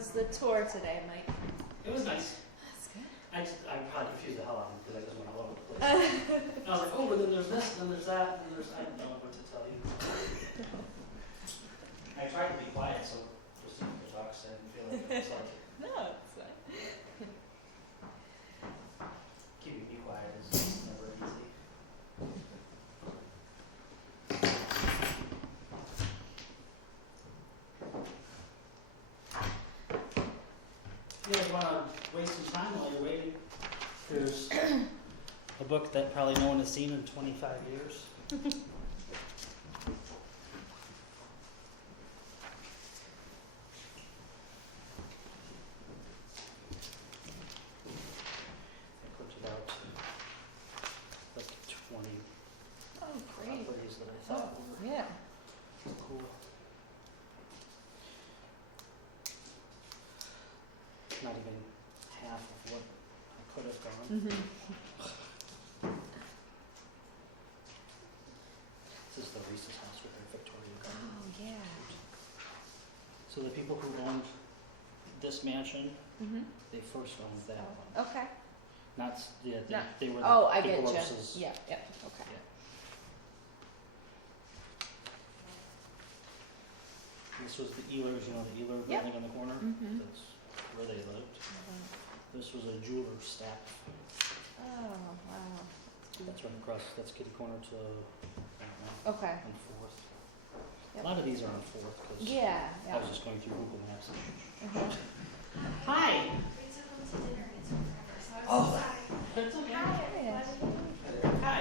was the tour today, Mike? It was nice. That's good. I probably confused the hell out of him because I just went all over the place. I was like, oh, but then there's this, then there's that, and there's, I don't know what to tell you. I tried to be quiet, so just the box, I didn't feel like it was like, No, it's fine. keeping me quiet is never easy. You guys want to waste some time while you're waiting? There's a book that probably no one has seen in 25 years. I printed out like 20 Oh, great. properties that I thought were Yeah. cool. Not even half of what I could have gone. Mm-hmm. This is the Reese's house with their Victoria garden. Oh, yeah. So the people who owned this mansion, Mm-hmm. they first owned that one. Okay. Not, yeah, No. they were Oh, the I get you. DeGrosses. Yeah, yeah, okay. Yeah. This was the Ehlers, you know, the Ehler Yep. building on the corner? Mm-hmm. That's where they lived. This was a jeweler's staff. Oh, wow. That's right across, that's kitty corner to that one, Okay. on Fourth. Yep. A lot of these are on Fourth, because Yeah, I yeah. was just going through Google Maps. Uh-huh. Hi! We took them to dinner and it took forever, so I was Oh. sorry. That's okay. Hi. Hi.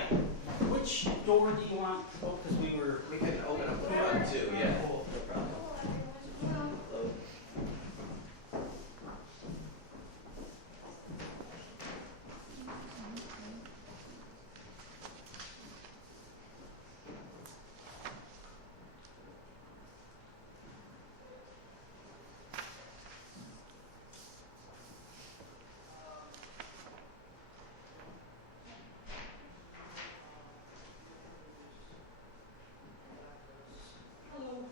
Which door do you want? Oh, because we can open up the front too, yeah. No problem. Hello, everyone. Hello.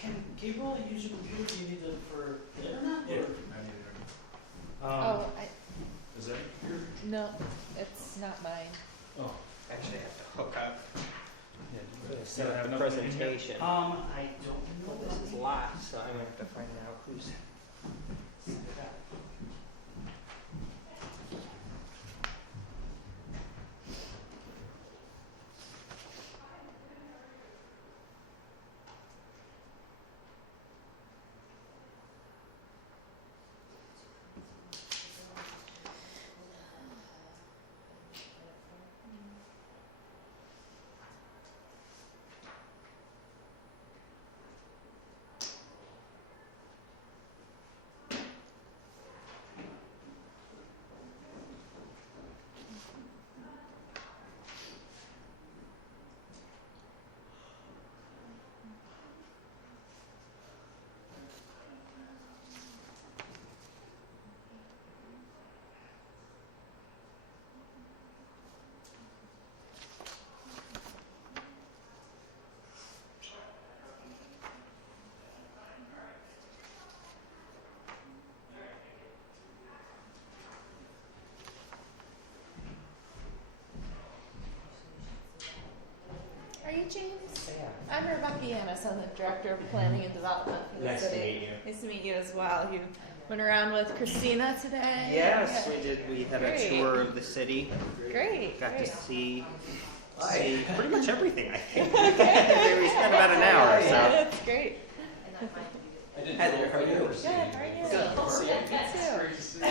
Can Gabriel use your computer? Do you need it for the internet? Yeah, Or? I need it. Oh, Is that your? no, it's not mine. Oh. Actually, I have to hook up Yeah. set have up the nothing in here? presentation. I don't know. Well, this is live, so I'm gonna have to find out who's. Are you James? Yeah. I'm Rebecca Yanis. I'm the Director of Planning and Development for the Nice to city. meet you. Nice to meet you as well. You went around with Christina today? Yes, Yeah. we did. We had Great. a tour of the city. Great, Got great. to see pretty much everything, I think. We spent about an hour or so. That's great. Heather, how are you? Good, how are you? Good to see you. Good too.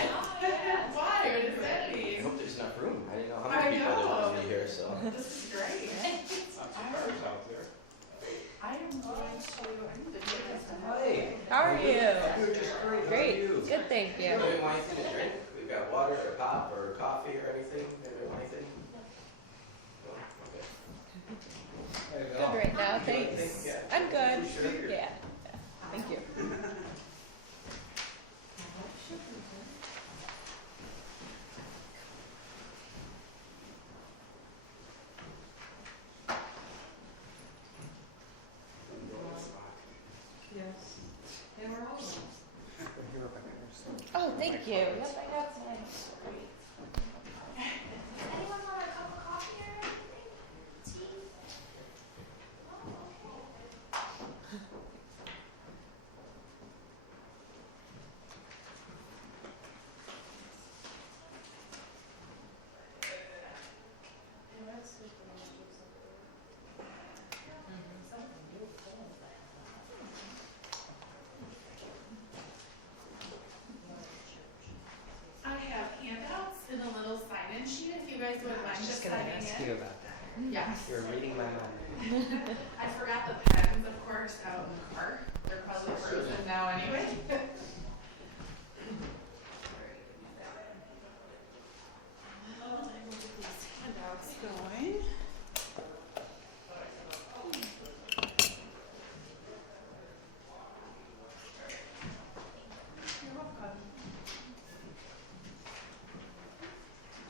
Why? What is that? I hope there's enough room. I didn't know how many people there would be here, so. This is great. I am going to, I need to take this to Hi. How are you? You're just great. How are Great. you? Good, thank you. Anybody want anything to drink? We've got water or pop or coffee or anything. Anybody want anything? No? Okay. Good right now, thanks. Yeah. I'm good. Sure. Yeah. Thank you. And we're all. Oh, thank you. Yep, I got some. Anyone want a cup of coffee or anything? Tea? I have handouts and a little sign-in sheet if you guys wouldn't mind just signing in. about that. Yes. You're reading my mind. I forgot the pens, of course, out in the car. They're probably frozen now anyway. These handouts going. You're welcome.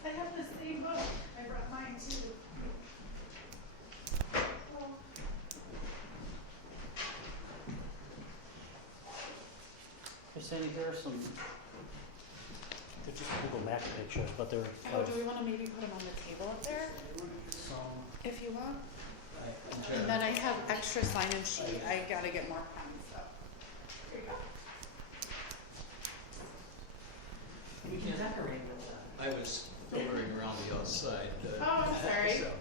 I have the same book. I brought mine too. Hey Sandy, there are some, they're just Google Map pictures, but they're Oh, do we want to maybe put them on the table up there, some, if you want? And then I have extra sign-in sheet. I gotta get more pens, so. Here you go. we can decorate with that. I was filtering around the outside. Oh, I'm sorry. so-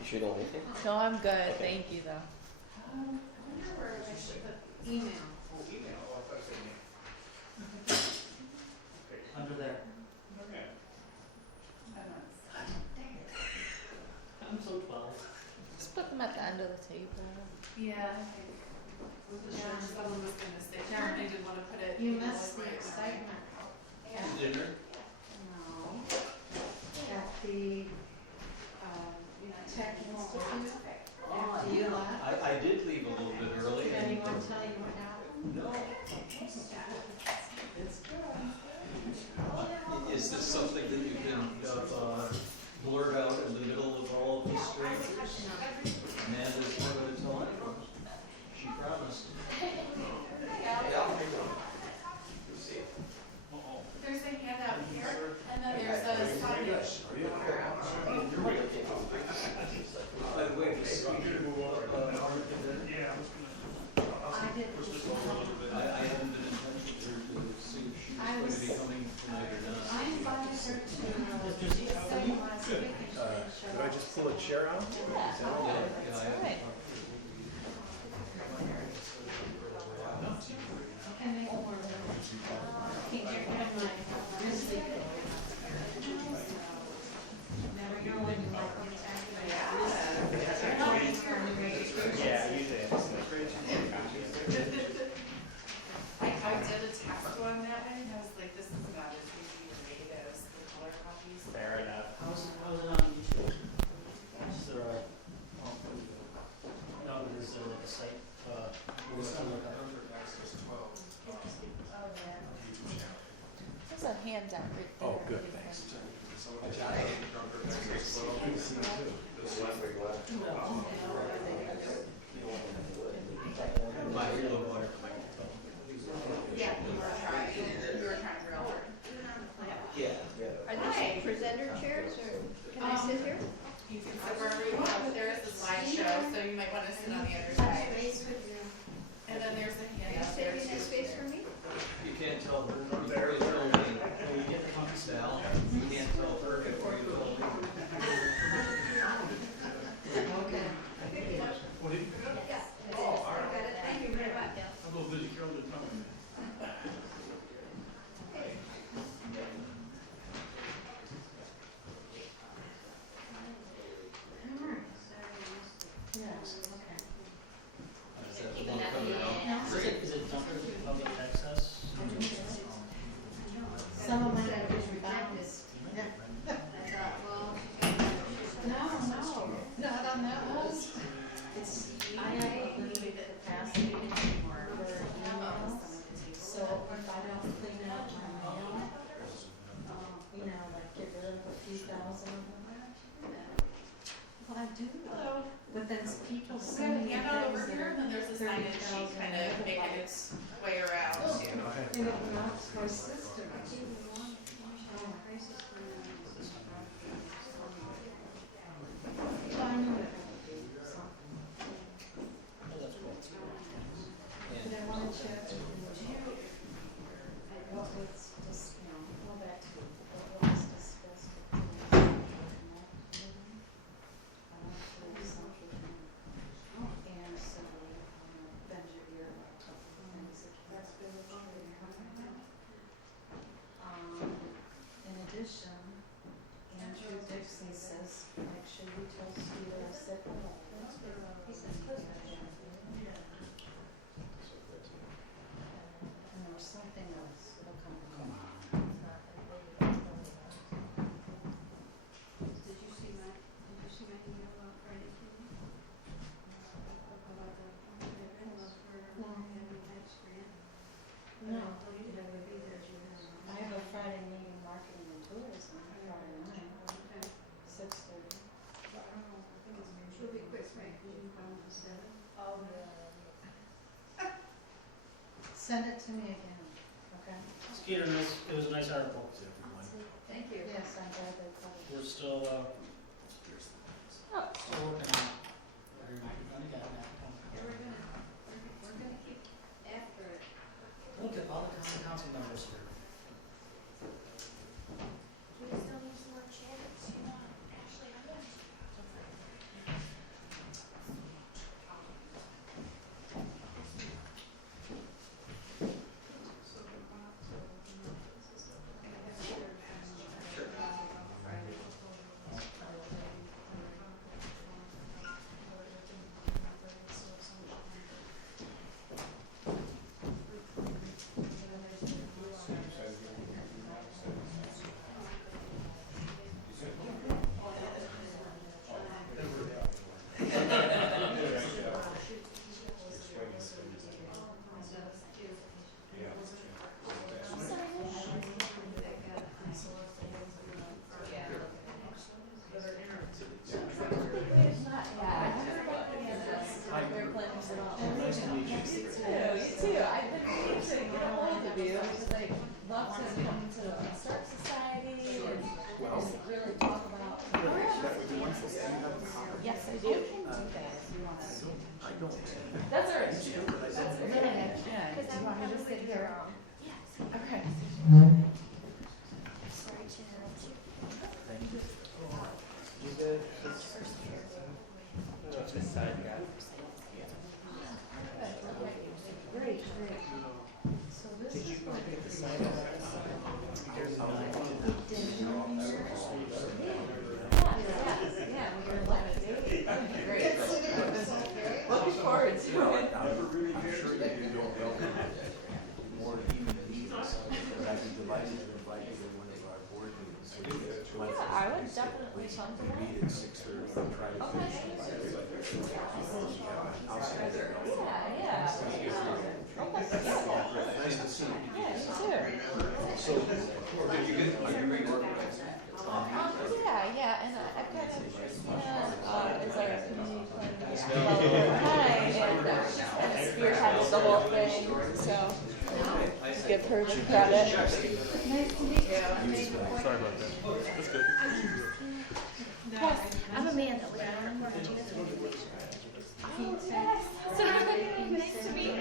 You sure don't want anything? No, I'm good. Thank you, though. I wonder where I should put email. Under there. I'm so 12. Just put them at the end of the table. Yeah, I think. Someone was gonna sit there and I didn't wanna put it. You know, missed the like right excitement Dinner? no, at the, Tech Institute after you left. I did leave a little bit early. Did and- anyone tell you what happened? No. Is this something that you can blurt out in the middle of all of the strangers? Amanda's not going to tell anyone. She promised. There's a handout here, and then there's a sign-in sheet. By the way, the speaker, I didn't. I haven't been in touch with her to see if she's I going was- to be coming tonight or not. I invited her to, she said last week and she didn't show Did I up. just pull a chair out? Yeah, I haven't Right. talked And they were, keep your head right. Never know when you might contact me. Yeah, usually it's I did a test one that way, and I was like, this is not as easy to read as the color copies. fair enough. How's it on YouTube? Is there a, no, is there like a site, where we can look up? There's a handout right there. Oh, good, thanks. My real water. Yeah, you were trying real hard. Yeah. Are these presenter chairs, or can I sit here? You can sit wherever you want, but there is a slideshow, so you might wanna sit on the other side. And then there's a Are you handout there saving too. this space for me? You can't tell her. You tell me. Can we get the funky Sal, you can't tell her before you tell me. Okay. Yes. Oh, all right. Thank you very much. I'm a little busy, Carol didn't tell me. Yes, okay. Is that the one coming out? Is it Dunker's public access? Some of my letters were bound 2,000 of them. Well, I do. Hello. But then people We have send a me handout over things here, and then there's a sign-in sheet 30,000 kind of making megabytes. its way around too. And it knocks my system. So I knew it would be something. Oh, that's cool. But I wanted to check what was just, go back to what was discussed. I went through something. And so, bend your ear a couple of things that that's really in addition, Andrew Dixon says, make sure you tell Steve I said hello. He says, and there was something else, it'll come to me. Did you see my email on Friday evening? About the grants for No. having tax grant? No. I told you that would be there, you have. I have a Friday meeting, marketing and tourism, Friday night, Okay. 6:30. Well, I don't know, I think it'll be quick, right, because you can come at 7. Send it to me again, okay? Skeeter, it was a nice article. Thank you. Yes, I'm glad they called. We're still working on it. Very much. Yeah, we're gonna keep after it. Look at all the common council members here. Do we still need some more chairs? You know, Ashley, I'm gonna. Nice to meet you. You too. I've been meaning to get a hold of you. Like, love to come to the Start Society and just really talk about. Yes, I do. I don't. That's all right. That's okay. Yeah. Do you want me to sit here? Yes. Okay. Sorry to interrupt you. Thank you. You good? This side, yeah. Great, great. So this Did you is go what get the it sign is. on that side? There's nine. Yeah, we were lucky. Great. Looking forward to it. I'm sure you don't welcome more even meetings, but I'd be delighted to invite you to one of our board meetings. Yeah, I would definitely come to We that. meet at 6:30 and try to Okay. finish by. I'll say that. Yeah, yeah. Nice to see you. Yeah, you too. So, did you get, are you reorganized? Yeah, and I've got Christina as our community planning and spearheaded the whole thing, so give her the credit. Nice to meet you. Sorry about that. That's good. Yes, I'm Amanda with Aaron Mortgage. Oh, yes. So, nice to meet you.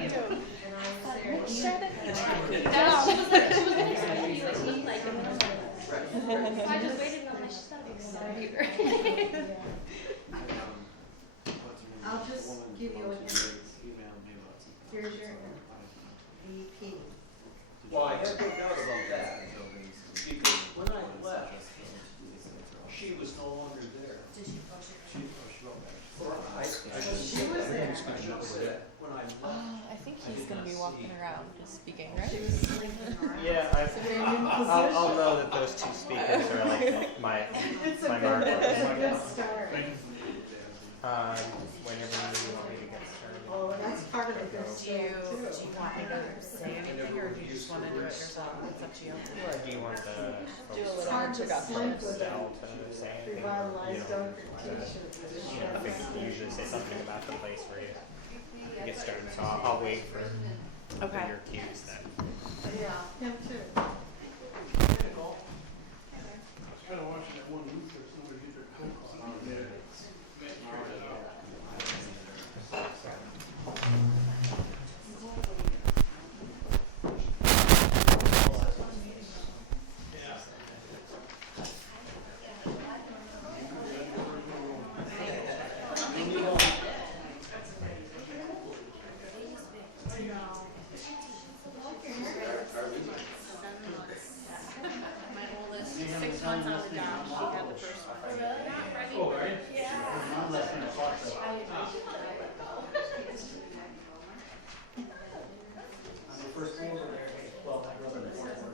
Make sure that you track me She down. was gonna explain to you what she looked like. So I just waited on her. She's not excited. I'll just give you a hint. Here's your VP. Well, I have no doubt about that, because when I left, she was no longer there. Did she post it? She was there. When I left, I think he's gonna be walking around speaking, right? She was sleeping around. Yeah, I'll know that those two speakers are like my markers. It's a good start. Whenever you want me to get started. Oh, that's part of the good Do start too. you want me to sit say anything, or do you just wanna do it yourself? It's up to you. Or do you want the Do a It's little hard to introduction. slink with a Stell to say anything? revitalized You know, t-shirt. you know, they usually say something about the place where you get started, so I'll wait for Okay. your cues then. Yeah, him too. I was kind of watching that one Luther, somebody get their coat on there. My oldest, 6 months out of the down, she had the first one. Oh, right? Mom left me a box of- On the first floor there, well, I grew up in the fourth floor.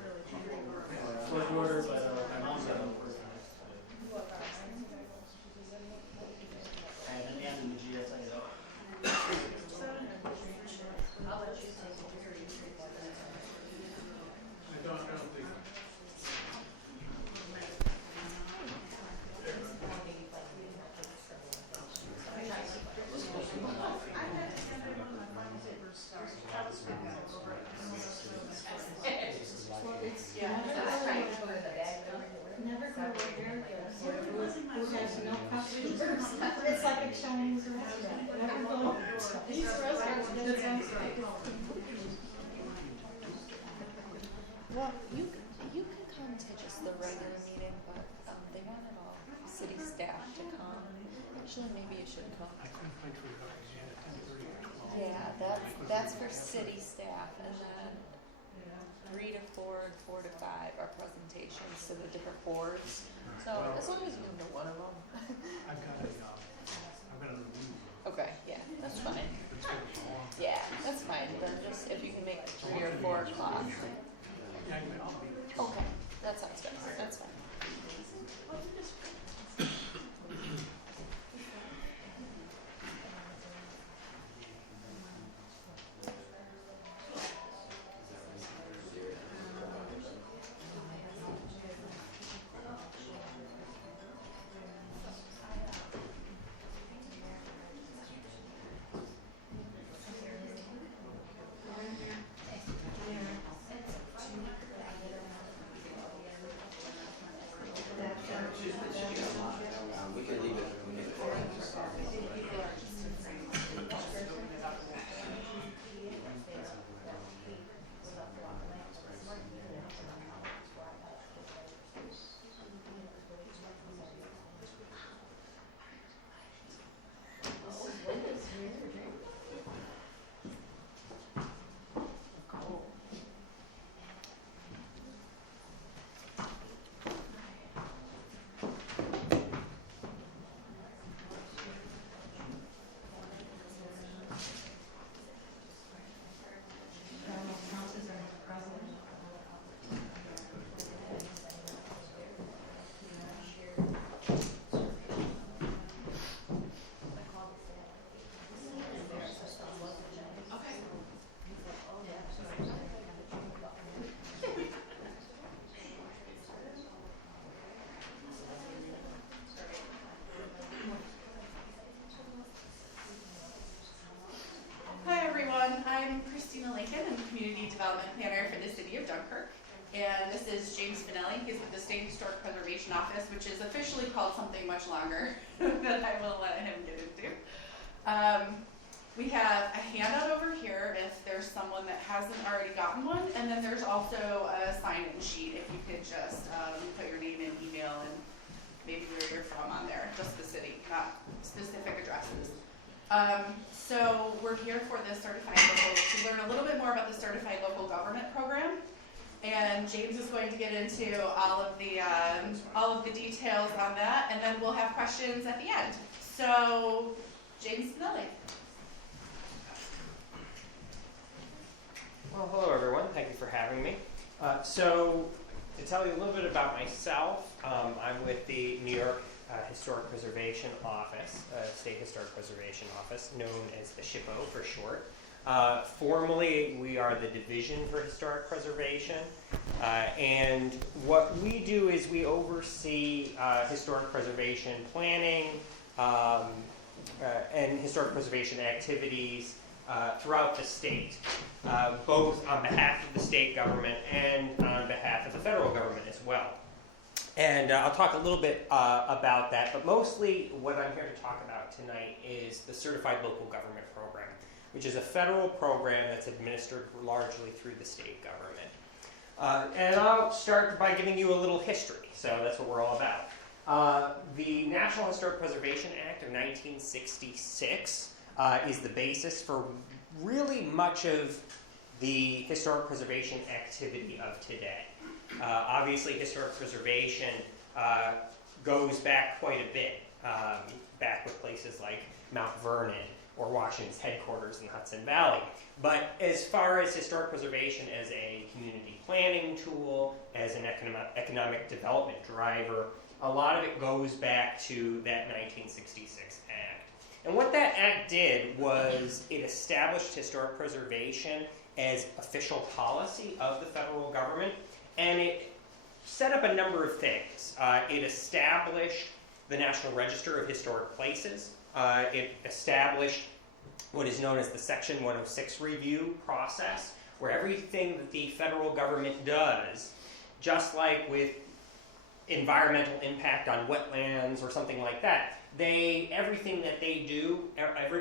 Fourth order, but my mom's got a first. And in the GSA though. I don't think. Never go where Eric goes, who has no customers. It's like a Chinese restaurant. Never go. These restaurants that sounds like. Well, you could come to just the regular meeting, but they wanted all city staff to come. Actually, maybe you should come. I couldn't find for you guys, you had 10:30. Yeah, that's for city staff, and then 3 to 4 and 4 to 5 are presentations to the different boards. So as long as you come to one of them. I've got a review. Okay, yeah, that's fine. It's gonna be long. Yeah, that's fine. Then just if you can make it 3 or 4 o'clock. Yeah, I'll be. Okay, that sounds good. That's fine. We could leave it. Hi everyone, I'm Christina Lincoln. I'm the Community Development Planner for the City of Dunkirk. And this is James Finelli. He's with the State Historic Preservation Office, which is officially called something much longer that I will let him get into. We have a handout over here if there's someone that hasn't already gotten one, and then there's also a sign-in sheet if you could just put your name and email and maybe where you're from on there, just the city, not specific addresses. So we're here for the certified local, to learn a little bit more about the certified local government program. And James is going to get into all of the details on that, and then we'll have questions at the end. So, James Finelli. Well, hello everyone. Thank you for having me. So, to tell you a little bit about myself, I'm with the New York Historic Preservation Office, State Historic Preservation Office, known as the SHPO for short. Formally, we are the Division for Historic Preservation, and what we do is we oversee historic preservation planning and historic preservation activities throughout the state, both on behalf of the state government and on behalf of the federal government as well. And I'll talk a little bit about that, but mostly what I'm here to talk about tonight is the Certified Local Government Program, which is a federal program that's administered largely through the state government. And I'll start by giving you a little history, so that's what we're all about. The National Historic Preservation Act of 1966 is the basis for really much of the historic preservation activity of today. Obviously, historic preservation goes back quite a bit, back with places like Mount Vernon or Washington's headquarters in the Hudson Valley. But as far as historic preservation as a community planning tool, as an economic development driver, a lot of it goes back to that 1966 Act. And what that act did was it established historic preservation as official policy of the federal government, and it set up a number of things. It established the National Register of Historic Places. It established what is known as the Section 106 review process, where everything that the federal government does, just like with environmental impact on wetlands or something like that, everything that they do,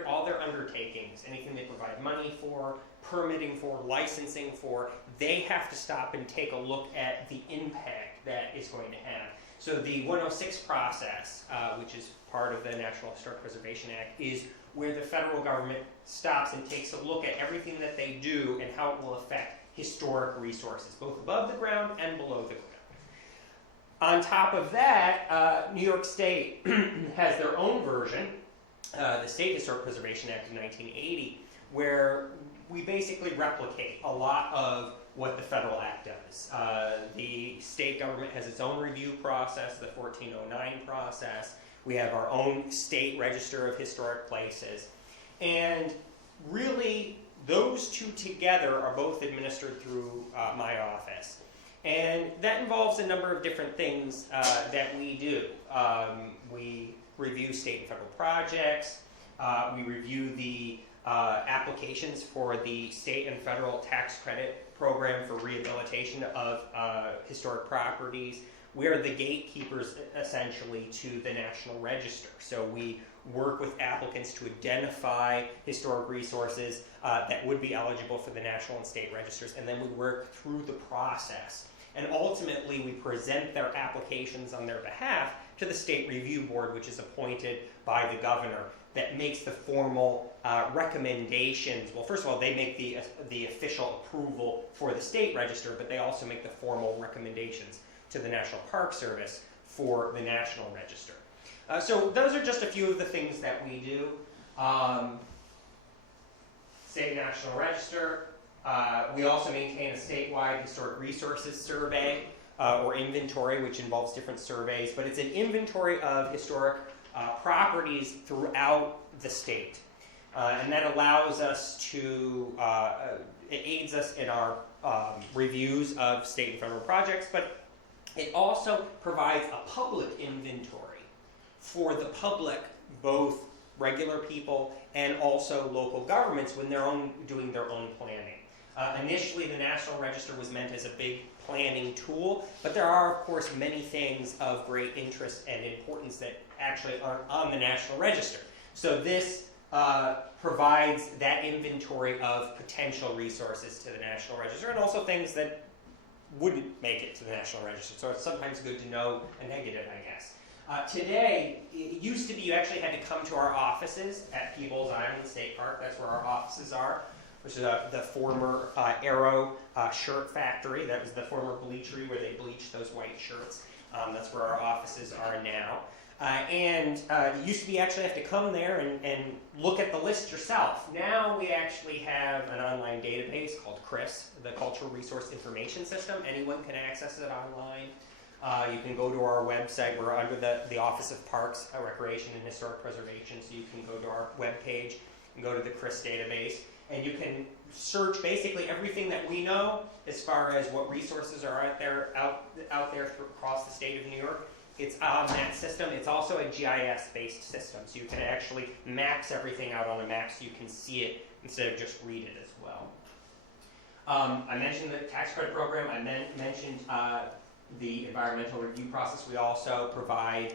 all their undertakings, anything they provide money for, permitting for, licensing for, they have to stop and take a look at the impact that is going to have. So the 106 process, which is part of the National Historic Preservation Act, is where the federal government stops and takes a look at everything that they do and how it will affect historic resources, both above the ground and below the ground. On top of that, New York State has their own version, the State Historic Preservation Act of 1980, where we basically replicate a lot of what the federal act does. The state government has its own review process, the 1409 process. We have our own state register of historic places. And really, those two together are both administered through my office. And that involves a number of different things that we do. We review state and federal projects. We review the applications for the state and federal tax credit program for rehabilitation of historic properties. We are the gatekeepers, essentially, to the National Register. So we work with applicants to identify historic resources that would be eligible for the national and state registers, and then we work through the process. And ultimately, we present their applications on their behalf to the State Review Board, which is appointed by the governor, that makes the formal recommendations. Well, first of all, they make the official approval for the state register, but they also make the formal recommendations to the National Park Service for the National Register. So those are just a few of the things that we do. State National Register. We also maintain a statewide historic resources survey or inventory, which involves different surveys, but it's an inventory of historic properties throughout the state. And that allows us to, it aids us in our reviews of state and federal projects, but it also provides a public inventory for the public, both regular people and also local governments when they're doing their own planning. Initially, the National Register was meant as a big planning tool, but there are, of course, many things of great interest and importance that actually aren't on the National Register. So this provides that inventory of potential resources to the National Register, and also things that wouldn't make it to the National Register. So it's sometimes good to know a negative, I guess. Today, it used to be you actually had to come to our offices at Peebles Island State Park. That's where our offices are, which is the former Arrow shirt factory. That was the former bleachery where they bleached those white shirts. That's where our offices are now. And it used to be you actually have to come there and look at the list yourself. Now we actually have an online database called CRIS, the Cultural Resource Information System. Anyone can access it online. You can go to our website. We're under the Office of Parks, Recreation, and Historic Preservation, so you can go to our webpage and go to the CRIS database. and you can search basically everything that we know as far as what resources are out there across the state of New York. It's on that system. It's also a GIS-based system, so you can actually max everything out on a map so you can see it instead of just read it as well. I mentioned the tax credit program. I mentioned the environmental review process. We also provide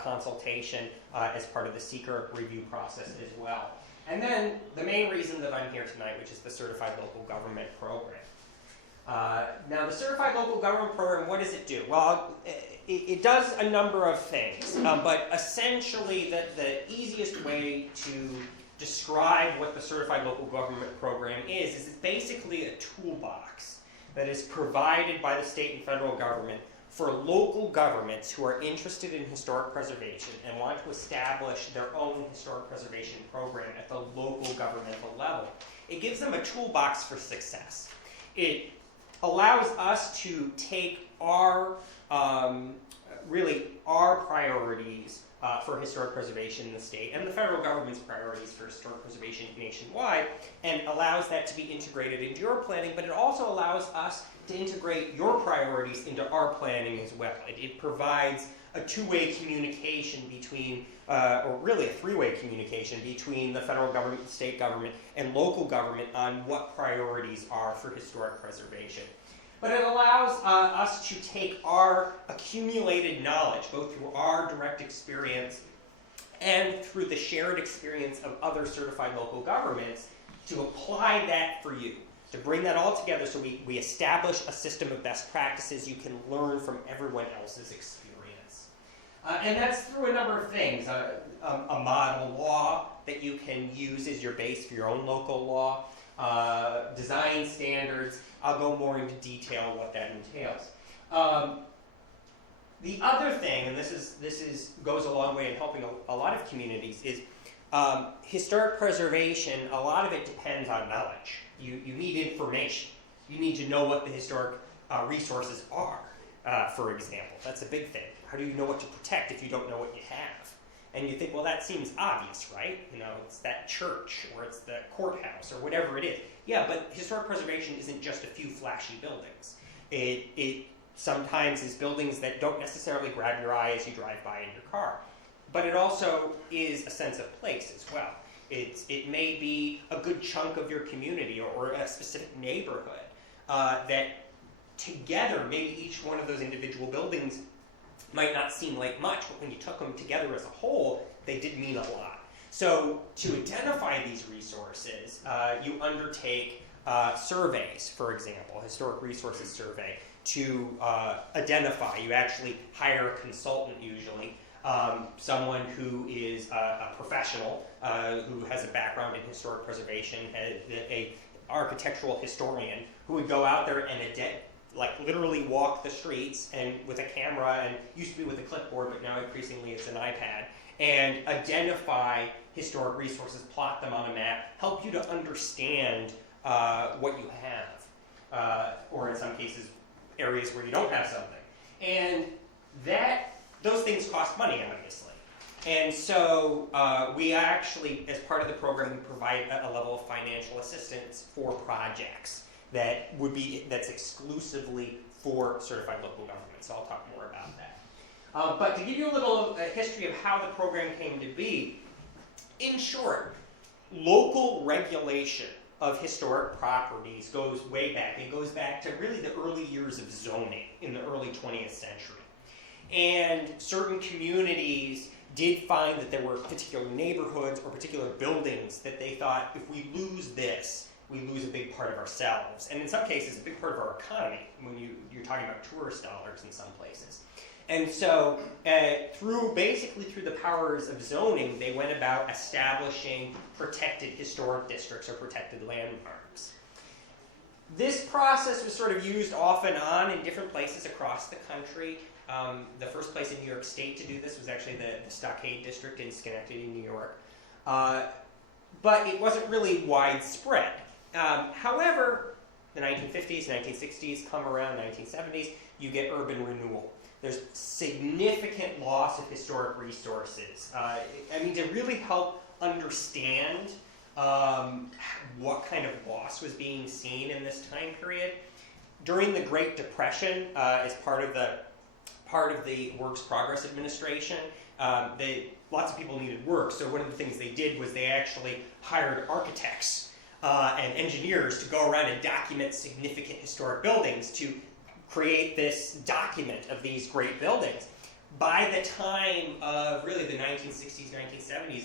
consultation as part of the seeker review process as well. And then the main reason that I'm here tonight, which is the Certified Local Government Program. Now, the Certified Local Government Program, what does it do? Well, it does a number of things, but essentially the easiest way to describe what the Certified Local Government Program is it's basically a toolbox that is provided by the state and federal government for local governments who are interested in historic preservation and want to establish their own historic preservation program at the local governmental level. It gives them a toolbox for success. It allows us to take our priorities for historic preservation in the state and the federal government's priorities for historic preservation nationwide and allows that to be integrated into your planning, but it also allows us to integrate your priorities into our planning as well. It provides a two-way communication between, or really a three-way communication between the federal government, the state government, and local government on what priorities are for historic preservation. But it allows us to take our accumulated knowledge, both through our direct experience and through the shared experience of other certified local governments, to apply that for you, to bring that all together so we establish a system of best practices you can learn from everyone else's experience. And that's through a number of things. A model law that you can use as your base for your own local law, design standards. I'll go more into detail what that entails. The other thing, and this goes a long way in helping a lot of communities, is historic preservation. A lot of it depends on knowledge. You need information. You need to know what the historic resources are, for example. That's a big thing. How do you know what to protect if you don't know what you have? And you think, well, that seems obvious, right? You know, it's that church, or it's the courthouse, or whatever it is. Yeah, but historic preservation isn't just a few flashy buildings. It sometimes is buildings that don't necessarily grab your eye as you drive by in your car. But it also is a sense of place as well. It may be a good chunk of your community or a specific neighborhood that together, maybe each one of those individual buildings might not seem like much, but when you took them together as a whole, they did mean a lot. So to identify these resources, you undertake surveys, for example, historic resources survey, to identify. You actually hire a consultant usually, someone who is a professional, who has a background in historic preservation, an architectural historian, who would go out there and literally walk the streets and with a camera, and used to be with a clipboard, but now increasingly it's an iPad, and identify historic resources, plot them on a map, help you to understand what you have, or in some cases, areas where you don't have something. And those things cost money, obviously. And so we actually, as part of the program, we provide a level of financial assistance for projects that's exclusively for certified local governments. So I'll talk more about that. But to give you a little history of how the program came to be, in short, local regulation of historic properties goes way back. It goes back to really the early years of zoning in the early 20th century. And certain communities did find that there were particular neighborhoods or particular buildings that they thought, if we lose this, we lose a big part of ourselves. And in some cases, a big part of our economy, when you're talking about tourist dollars in some places. And so through the powers of zoning, they went about establishing protected historic districts or protected landmarks. This process was sort of used off and on in different places across the country. The first place in New York State to do this was actually the Stockade District in Schenectady, New York. But it wasn't really widespread. However, the 1950s, 1960s come around, 1970s, you get urban renewal. There's significant loss of historic resources. To really help understand what kind of loss was being seen in this time period. During the Great Depression, as part of the Works Progress Administration, lots of people needed work. So one of the things they did was they actually hired architects and engineers to go around and document significant historic buildings to create this document of these great buildings. By the time of really the 1960s, 1970s,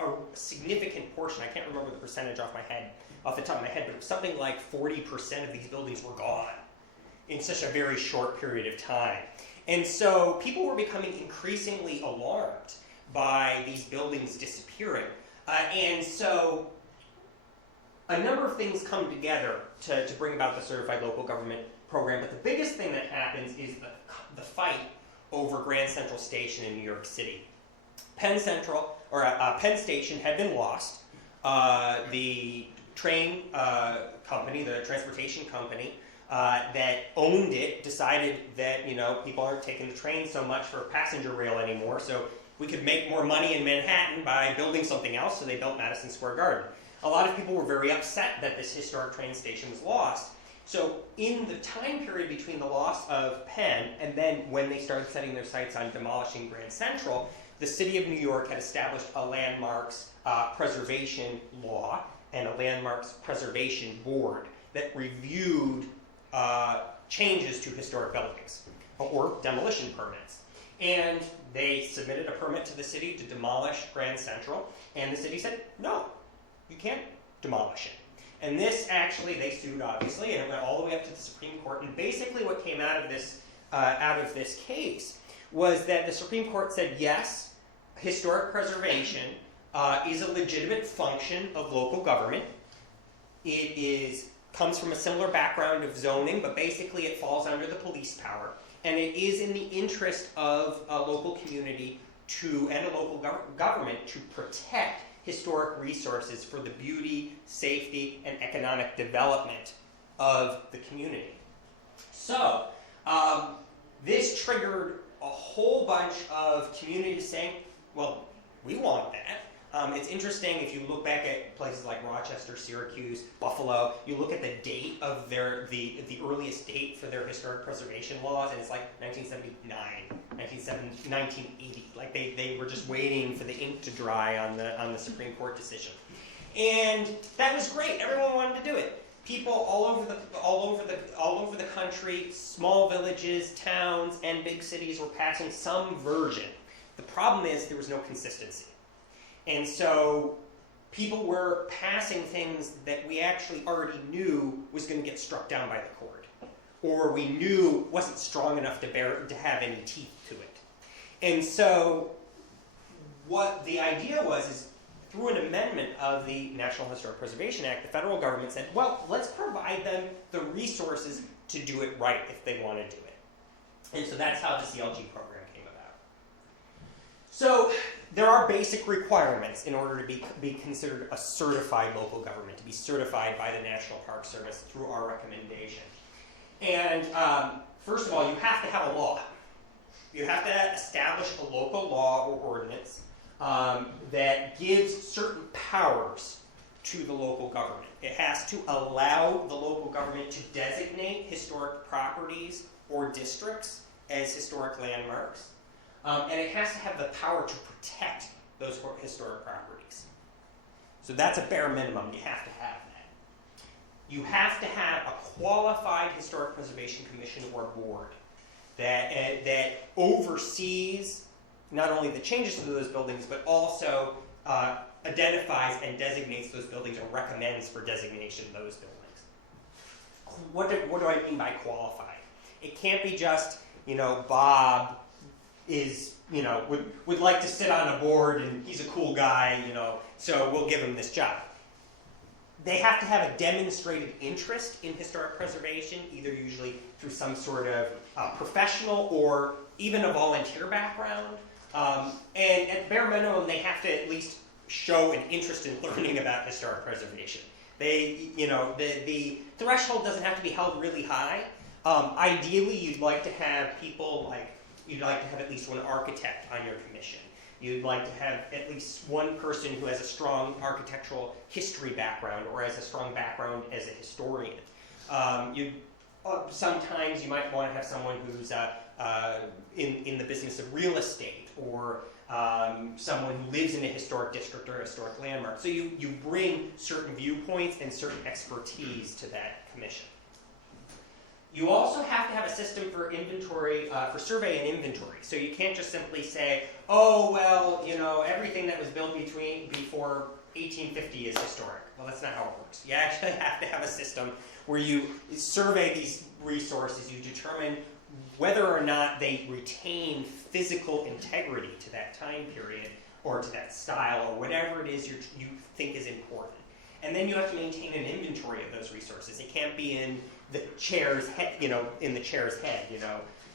a significant portion, I can't remember the percentage off the top of my head, but it was something like 40% of these buildings were gone in such a very short period of time. And so people were becoming increasingly alarmed by these buildings disappearing. And so a number of things come together to bring about the Certified Local Government program, but the biggest thing that happens is the fight over Grand Central Station in New York City. Penn Station had been lost. The train company, the transportation company that owned it, decided that people aren't taking the train so much for passenger rail anymore, so we could make more money in Manhattan by building something else, so they built Madison Square Garden. A lot of people were very upset that this historic train station was lost. So in the time period between the loss of Penn and then when they started setting their sights on demolishing Grand Central, the city of New York had established a landmarks preservation law and a landmarks preservation board that reviewed changes to historic buildings or demolition permits. And they submitted a permit to the city to demolish Grand Central, and the city said, no, you can't demolish it. And this actually, they sued obviously, and it went all the way up to the Supreme Court. And basically what came out of this case was that the Supreme Court said, yes, historic preservation is a legitimate function of local government. It comes from a similar background of zoning, but basically it falls under the police power. And it is in the interest of a local community and a local government to protect historic resources for the beauty, safety, and economic development of the community. So, this triggered a whole bunch of communities saying, well, we want that. It's interesting if you look back at places like Rochester, Syracuse, Buffalo, you look at the date of the earliest date for their historic preservation laws, and it's like 1979, 1980. Like they were just waiting for the ink to dry on the Supreme Court decision. And that was great. Everyone wanted to do it. People all over the country, small villages, towns, and big cities were passing some version. The problem is there was no consistency. And so people were passing things that we actually already knew was going to get struck down by the court, or we knew wasn't strong enough to have any teeth to it. And so what the idea was is through an amendment of the National Historic Preservation Act, the federal government said, well, let's provide them the resources to do it right if they want to do it. And so that's how the CLG program came about. So there are basic requirements in order to be considered a certified local government, to be certified by the National Park Service through our recommendation. And first of all, you have to have a law. You have to establish a local law or ordinance that gives certain powers to the local government. It has to allow the local government to designate historic properties or districts as historic landmarks. And it has to have the power to protect those historic properties. So that's a bare minimum. You have to have that. You have to have a qualified historic preservation commission or board that oversees not only the changes to those buildings, but also identifies and designates those buildings or recommends for designation of those buildings. What do I mean by qualified? It can't be just, Bob is, would like to sit on a board and he's a cool guy, so we'll give him this job. They have to have a demonstrated interest in historic preservation, either usually through some sort of professional or even a volunteer background. And at bare minimum, they have to at least show an interest in learning about historic preservation. The threshold doesn't have to be held really high. Ideally, you'd like to have people you'd like to have at least one architect on your commission. You'd like to have at least one person who has a strong architectural history background or has a strong background as a historian. Sometimes you might want to have someone who's in the business of real estate, or someone who lives in a historic district or a historic landmark. So you bring certain viewpoints and certain expertise to that commission. You also have to have a system for inventory, for survey and inventory. So you can't just simply say, oh, well, everything that was built before 1850 is historic. Well, that's not how it works. You actually have to have a system where you survey these resources, you determine whether or not they retain physical integrity to that time period or to that style or whatever it is you think is important. And then you have to maintain an inventory of those resources. It can't be in the chair's head, in the chair's head,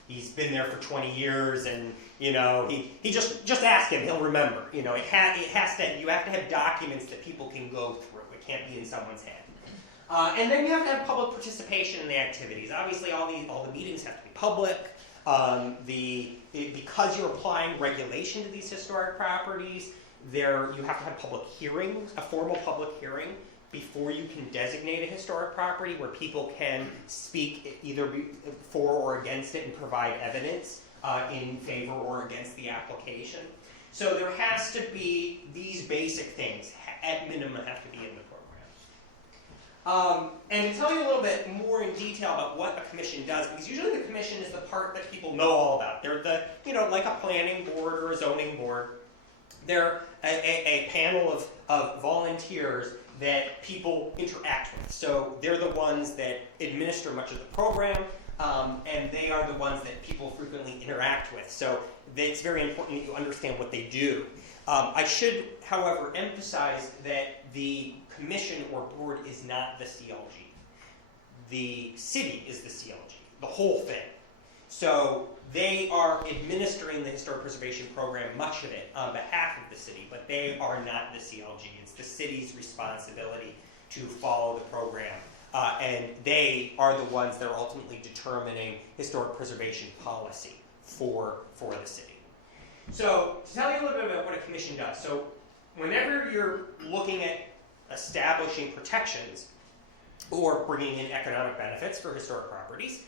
He's been there for 20 years and, he just ask him, he'll remember. You have to have documents that people can go through. It can't be in someone's head. And then you have to have public participation in the activities. Obviously, all the meetings have to be public. Because you're applying regulation to these historic properties, you have to have public hearings, a formal public hearing, before you can designate a historic property where people can speak either for or against it and provide evidence in favor or against the application. So there has to be these basic things, at minimum, have to be in the program. And to tell you a little bit more in detail about what a commission does, because usually the commission is the part that people know all about. They're like a planning board or a zoning board. They're a panel of volunteers that people interact with. So they're the ones that administer much of the program, and they are the ones that people frequently interact with. So it's very important that you understand what they do. I should, however, emphasize that the commission or board is not the CLG. The city is the CLG, the whole thing. So they are administering the historic preservation program, much of it, on behalf of the city, but they are not the CLG. It's the city's responsibility to follow the program. And they are the ones that are ultimately determining historic preservation policy for the city. So to tell you a little bit about what a commission does. So whenever you're looking at establishing protections or bringing in economic benefits for historic properties,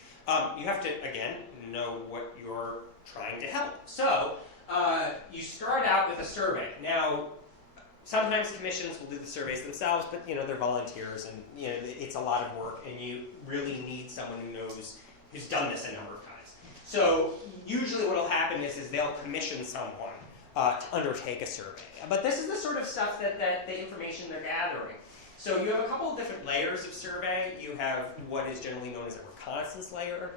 you have to, again, know what you're trying to help. So you start out with a survey. Now, sometimes commissions will do the surveys themselves, but they're volunteers, and it's a lot of work, and you really need someone who's done this a number of times. So usually what will happen is they'll commission someone to undertake a survey. But this is the sort of stuff that the information they're gathering. So you have a couple of different layers of survey. You have what is generally known as a reconnaissance layer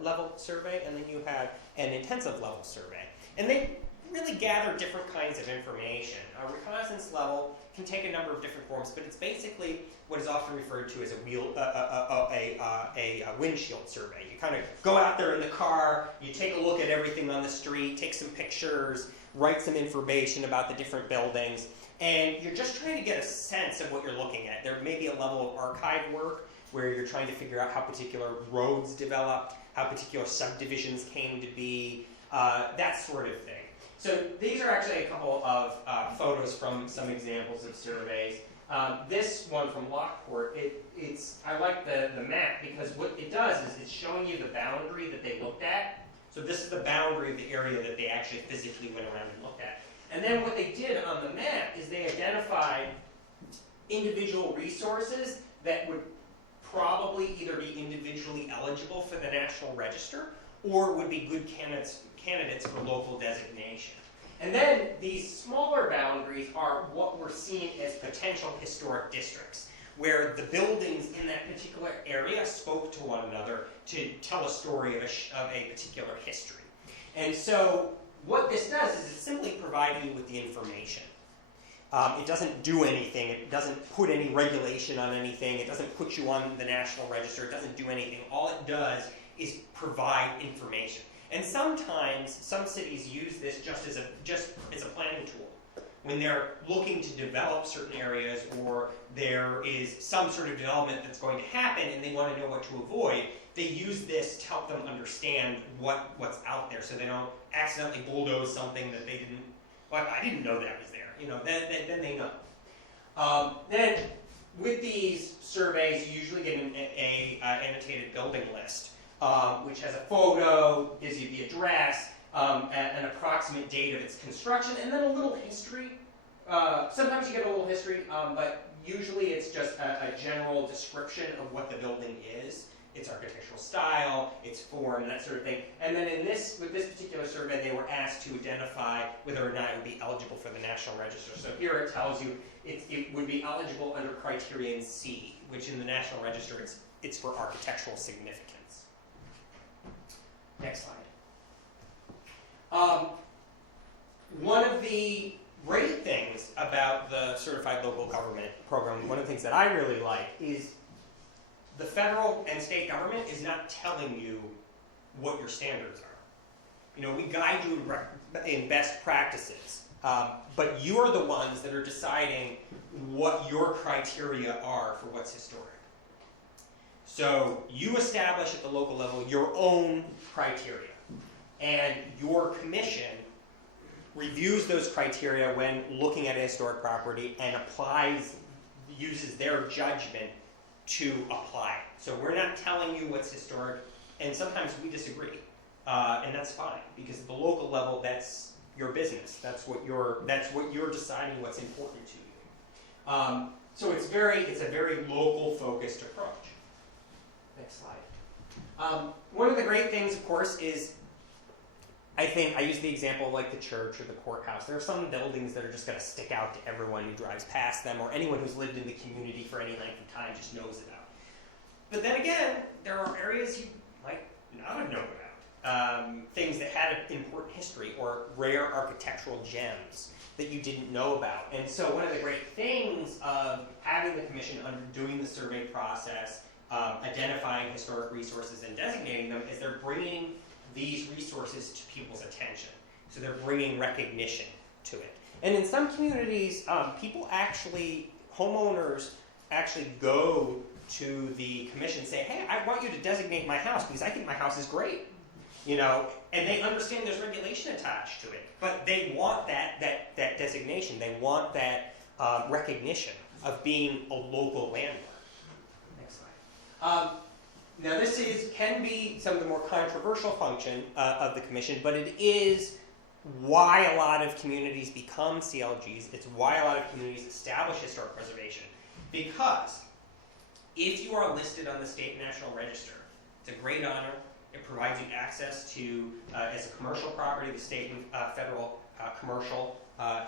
level survey, and then you have an intensive level survey. And they really gather different kinds of information. A reconnaissance level can take a number of different forms, but it's basically what is often referred to as a windshield survey. You kind of go out there in the car, you take a look at everything on the street, take some pictures, write some information about the different buildings, and you're just trying to get a sense of what you're looking at. There may be a level of archive work where you're trying to figure out how particular roads developed, how particular subdivisions came to be, that sort of thing. So these are actually a couple of photos from some examples of surveys. This one from Lockport, I like the map because what it does is it's showing you the boundary that they looked at. So this is the boundary of the area that they actually physically went around and looked at. And then what they did on the map is they identified individual resources that would probably either be individually eligible for the National Register or would be good candidates for local designation. And then these smaller boundaries are what we're seeing as potential historic districts, where the buildings in that particular area spoke to one another to tell a story of a particular history. And so what this does is it's simply providing you with the information. It doesn't do anything. It doesn't put any regulation on anything. It doesn't put you on the National Register. It doesn't do anything. All it does is provide information. And sometimes some cities use this just as a planning tool. When they're looking to develop certain areas or there is some sort of development that's going to happen and they want to know what to avoid, they use this to help them understand what's out there so they don't accidentally bulldoze something that they didn't Well, I didn't know that was there. You know, then they know. Then with these surveys, you usually get a annotated building list, which has a photo, gives you the address, an approximate date of its construction, and then a little history. Sometimes you get a little history, but usually it's just a general description of what the building is, its architectural style, its form, that sort of thing. And then with this particular survey, they were asked to identify whether or not it would be eligible for the National Register. So here it tells you it would be eligible under criterion C, which in the National Register it's for architectural significance. Next slide. One of the great things about the Certified Local Government program, one of the things that I really like, is the federal and state government is not telling you what your standards are. You know, we guide you in best practices, but you're the ones that are deciding what your criteria are for what's historic. So you establish at the local level your own criteria, and your commission reviews those criteria when looking at a historic property and uses their judgment to apply. So we're not telling you what's historic, and sometimes we disagree, and that's fine, because at the local level, that's your business. That's what you're deciding what's important to you. So it's a very local focused approach. Next slide. One of the great things, of course, is I think I use the example of like the church or the courthouse. There are some buildings that are just going to stick out to everyone who drives past them, or anyone who's lived in the community for any length of time just knows about. But then again, there are areas you might not have known about. Things that had an important history or rare architectural gems that you didn't know about. And so one of the great things of having the commission doing the survey process, identifying historic resources and designating them, is they're bringing these resources to people's attention. So they're bringing recognition to it. And in some communities, homeowners actually go to the commission and say, hey, I want you to designate my house because I think my house is great. You know, and they understand there's regulation attached to it, but they want that designation. They want that recognition of being a local landmark. Next slide. Now this can be some of the more controversial function of the commission, but it is why a lot of communities become CLGs. It's why a lot of communities establish historic preservation. Because if you are listed on the state national register, it's a great honor. It provides you access to, as a commercial property, the state and federal commercial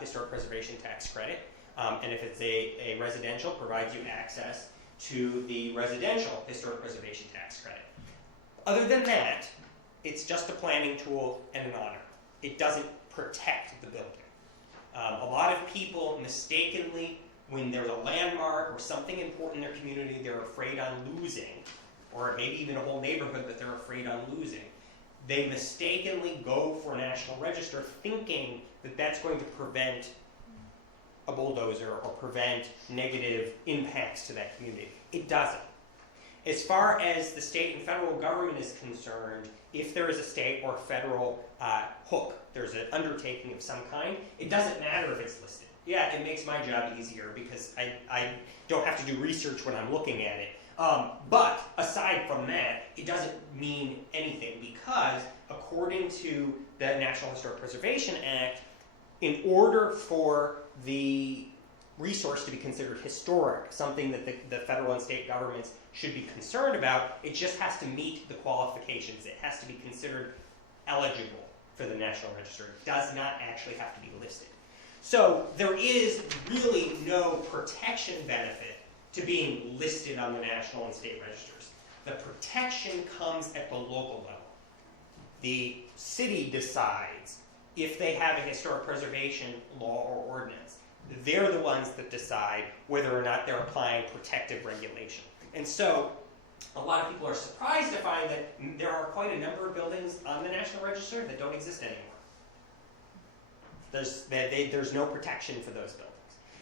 historic preservation tax credit. And if it's a residential, provides you access to the residential historic preservation tax credit. Other than that, it's just a planning tool and an honor. It doesn't protect the building. A lot of people mistakenly, when there's a landmark or something important in their community they're afraid on losing, or maybe even a whole neighborhood that they're afraid on losing, they mistakenly go for National Register thinking that that's going to prevent a bulldozer or prevent negative impacts to that community. It doesn't. As far as the state and federal government is concerned, if there is a state or federal hook, there's an undertaking of some kind, it doesn't matter if it's listed. Yeah, it makes my job easier because I don't have to do research when I'm looking at it. But aside from that, it doesn't mean anything because according to the National Historic Preservation Act, in order for the resource to be considered historic, something that the federal and state governments should be concerned about, it just has to meet the qualifications. It has to be considered eligible for the National Register. It does not actually have to be listed. So there is really no protection benefit to being listed on the national and state registers. The protection comes at the local level. The city decides if they have a historic preservation law or ordinance. They're the ones that decide whether or not they're applying protective regulation. And so a lot of people are surprised to find that there are quite a number of buildings on the National Register that don't exist anymore. There's no protection for those buildings.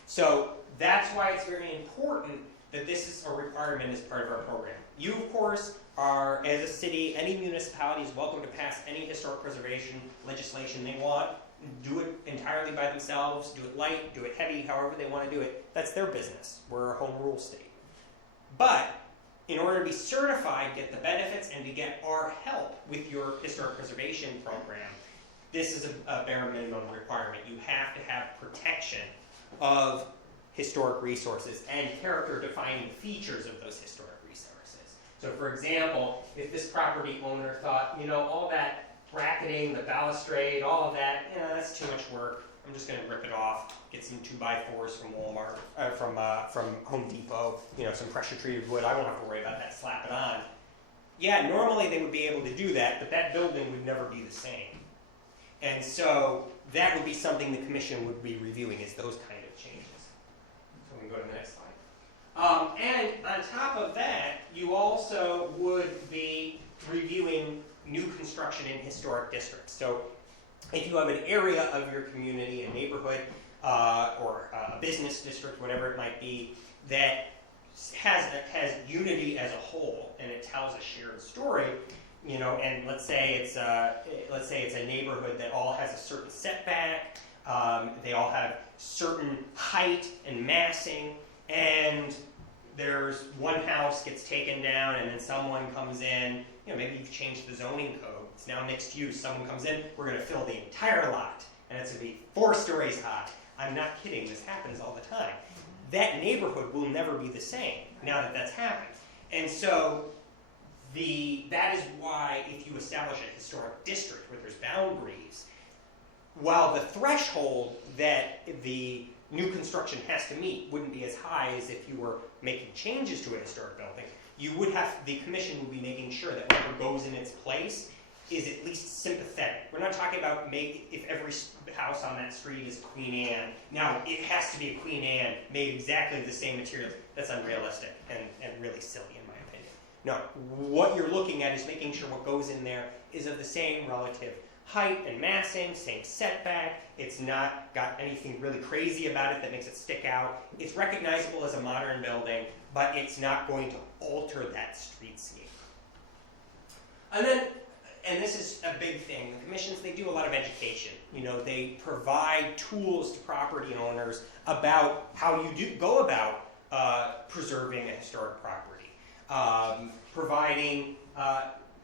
So that's why it's very important that this is a requirement as part of our program. You, of course, are, as a city, any municipality is welcome to pass any historic preservation legislation they want. do it entirely by themselves, do it light, do it heavy, however they want to do it. That's their business. We're a home rule state. But in order to be certified, get the benefits, and to get our help with your historic preservation program, this is a bare minimum requirement. You have to have protection of historic resources and character-defining features of those historic resources. So for example, if this property owner thought, all that bracketing, the balustrade, all of that, that's too much work. I'm just going to rip it off, get some 2x4s from Walmart, from Home Depot, some pressure-treated wood. I won't have to worry about that, slap it on. Yeah, normally they would be able to do that, but that building would never be the same. And so that would be something the commission would be reviewing, is those kind of changes. So we can go to the next slide. And on top of that, you also would be reviewing new construction in historic districts. So if you have an area of your community, a neighborhood, or a business district, whatever it might be, that has unity as a whole, and it tells a shared story, and let's say it's a neighborhood that all has a certain setback, they all have certain height and massing, and there's one house gets taken down, and then someone comes in. Maybe you've changed the zoning code. It's now mixed use. Someone comes in, we're going to fill the entire lot, and it's going to be 4 stories high. I'm not kidding. This happens all the time. That neighborhood will never be the same now that that's happened. And so that is why if you establish a historic district where there's boundaries, while the threshold that the new construction has to meet wouldn't be as high as if you were making changes to a historic building, the commission would be making sure that whatever goes in its place is at least sympathetic. We're not talking about if every house on that street is Queen Anne. Now, it has to be a Queen Anne made exactly the same materials. That's unrealistic and really silly in my opinion. No, what you're looking at is making sure what goes in there is of the same relative height and massing, same setback. It's not got anything really crazy about it that makes it stick out. It's recognizable as a modern building, but it's not going to alter that streetscape. And this is a big thing. The commissions, they do a lot of education. They provide tools to property owners about how you go about preserving a historic property. Providing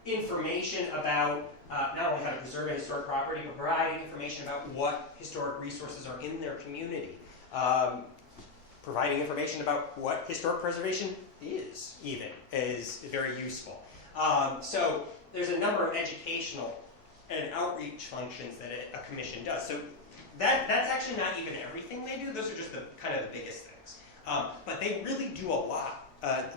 information about not only how to preserve a historic property, but providing information about what historic resources are in their community. Providing information about what historic preservation is very useful. So there's a number of educational and outreach functions that a commission does. So that's actually not even everything they do. Those are just the biggest things. But they really do a lot,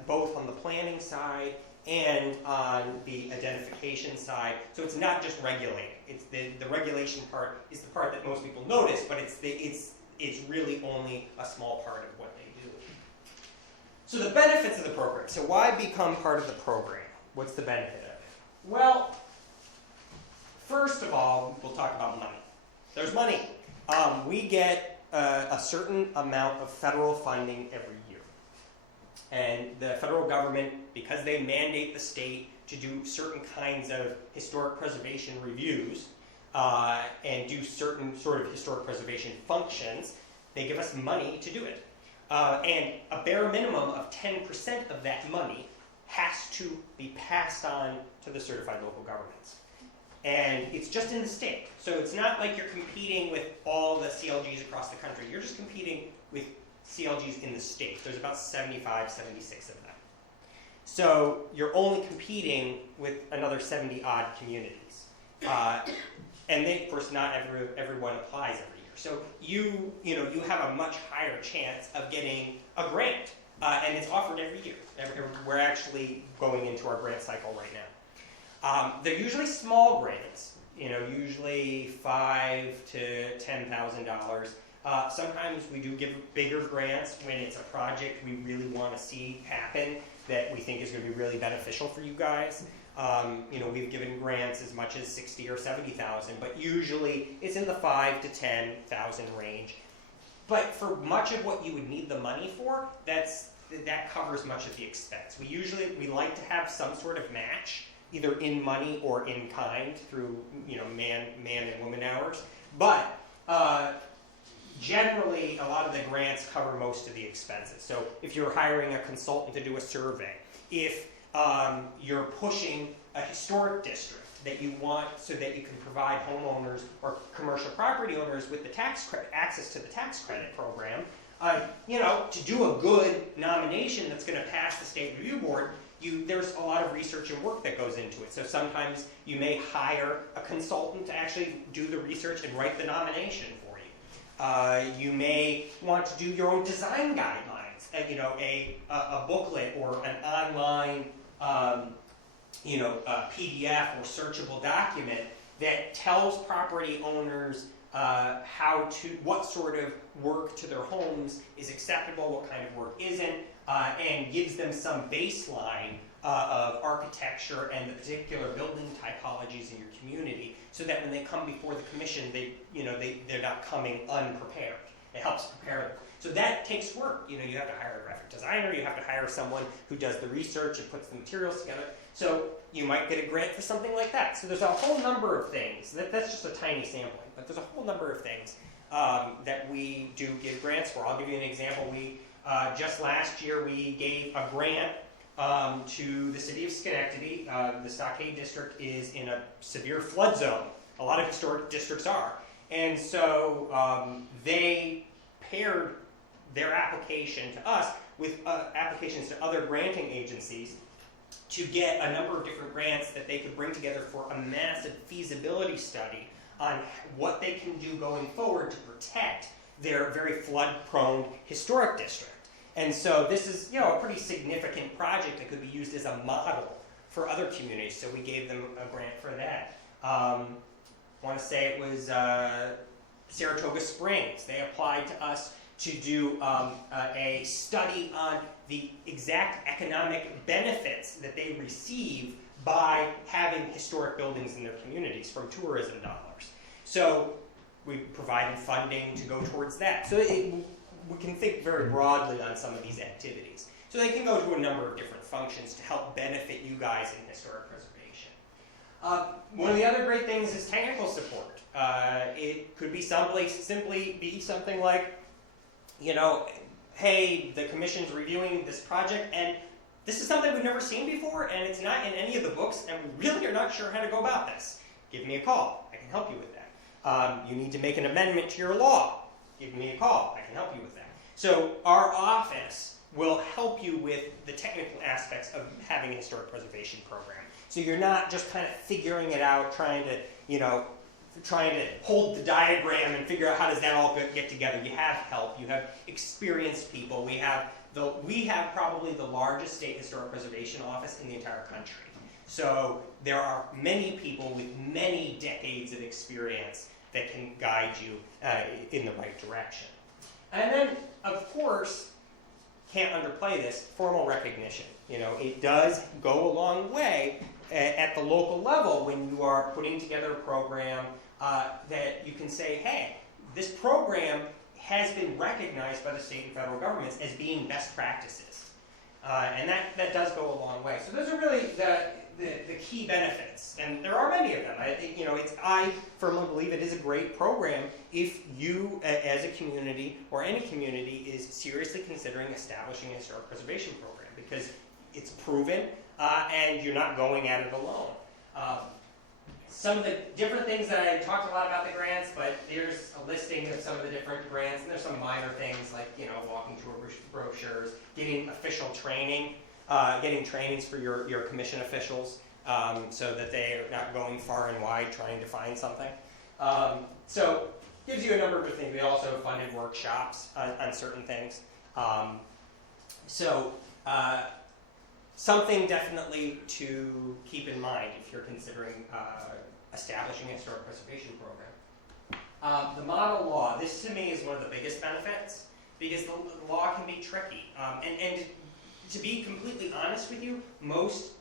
both on the planning side and on the identification side. So it's not just regulating. It's the regulation part is the part that most people notice, but it's really only a small part of what they do. So the benefits of the program. So why become part of the program? What's the benefit of it? Well, first of all, we'll talk about money. There's money. We get a certain amount of federal funding every year. And the federal government, because they mandate the state to do certain kinds of historic preservation reviews and do certain sort of historic preservation functions, they give us money to do it. And a bare minimum of 10% of that money has to be passed on to the certified local governments. And it's just in the state. So it's not like you're competing with all the CLGs across the country. You're just competing with CLGs in the state. There's about 75, 76 of them. So you're only competing with another 70-odd communities. And then, of course, not everyone applies every year. So you have a much higher chance of getting a grant. And it's offered every year. We're actually going into our grant cycle right now. They're usually small grants, usually $5,000 to $10,000. Sometimes we do give bigger grants when it's a project we really want to see happen that we think is going to be really beneficial for you guys. We've given grants as much as $60,000 or $70,000, but usually it's in the $5,000 to $10,000 range. But for much of what you would need the money for, that covers much of the expense. We like to have some sort of match, either in money or in kind through man and woman hours. But generally, a lot of the grants cover most of the expenses. So if you're hiring a consultant to do a survey, if you're pushing a historic district that you want so that you can provide homeowners or commercial property owners with the tax credit, access to the tax credit program, to do a good nomination that's going to pass the state review board, there's a lot of research and work that goes into it. So sometimes you may hire a consultant to actually do the research and write the nomination for you. You may want to do your own design guidelines, a booklet or an online PDF or searchable document that tells property owners what sort of work to their homes is acceptable, what kind of work isn't, and gives them some baseline of architecture and the particular building typologies in your community, so that when they come before the commission, they're not coming unprepared. It helps prepare them. So that takes work. You have to hire a graphic designer, you have to hire someone who does the research and puts the materials together. So you might get a grant for something like that. So there's a whole number of things. That's just a tiny sampling, but there's a whole number of things that we do give grants for. I'll give you an example. Just last year, we gave a grant to the city of Schenectady. The Stockade District is in a severe flood zone. A lot of historic districts are. And so they paired their application to us with applications to other granting agencies to get a number of different grants that they could bring together for a massive feasibility study on what they can do going forward to protect their very flood-prone historic district. And so this is, a pretty significant project that could be used as a model for other communities. So we gave them a grant for that. I want to say it was Saratoga Springs. They applied to us to do a study on the exact economic benefits that they receive by having historic buildings in their communities from tourism dollars. So we provided funding to go towards that. So we can think very broadly on some of these activities. So they can go to a number of different functions to help benefit you guys in historic preservation. One of the other great things is technical support. It could be simply be something like, hey, the commission's reviewing this project, and this is something we've never seen before, and it's not in any of the books, and we really are not sure how to go about this. Give me a call. I can help you with that. You need to make an amendment to your law. Give me a call. I can help you with that. So our office will help you with the technical aspects of having a historic preservation program. So you're not just kind of figuring it out, trying to hold the diagram and figure out how does that all get together. You have help. You have experienced people. We have probably the largest state historic preservation office in the entire country. So there are many people with many decades of experience that can guide you in the right direction. And then, of course, can't underplay this, formal recognition. It does go a long way at the local level when you are putting together a program that you can say, hey, this program has been recognized by the state and federal governments as being best practices. And that does go a long way. So those are really the key benefits, and there are many of them. I firmly believe it is a great program if you, as a community or any community, is seriously considering establishing a historic preservation program, because it's proven and you're not going at it alone. Some of the different things that I talked a lot about the grants, but there's a listing of some of the different grants, and there's some minor things like walking through brochures, getting official training. Getting trainings for your commission officials so that they are not going far and wide trying to find something. So gives you a number of things. We also funded workshops on certain things. Something definitely to keep in mind if you're considering establishing a historic preservation program. The model law, this to me is one of the biggest benefits, because the law can be tricky. And to be completely honest with you, most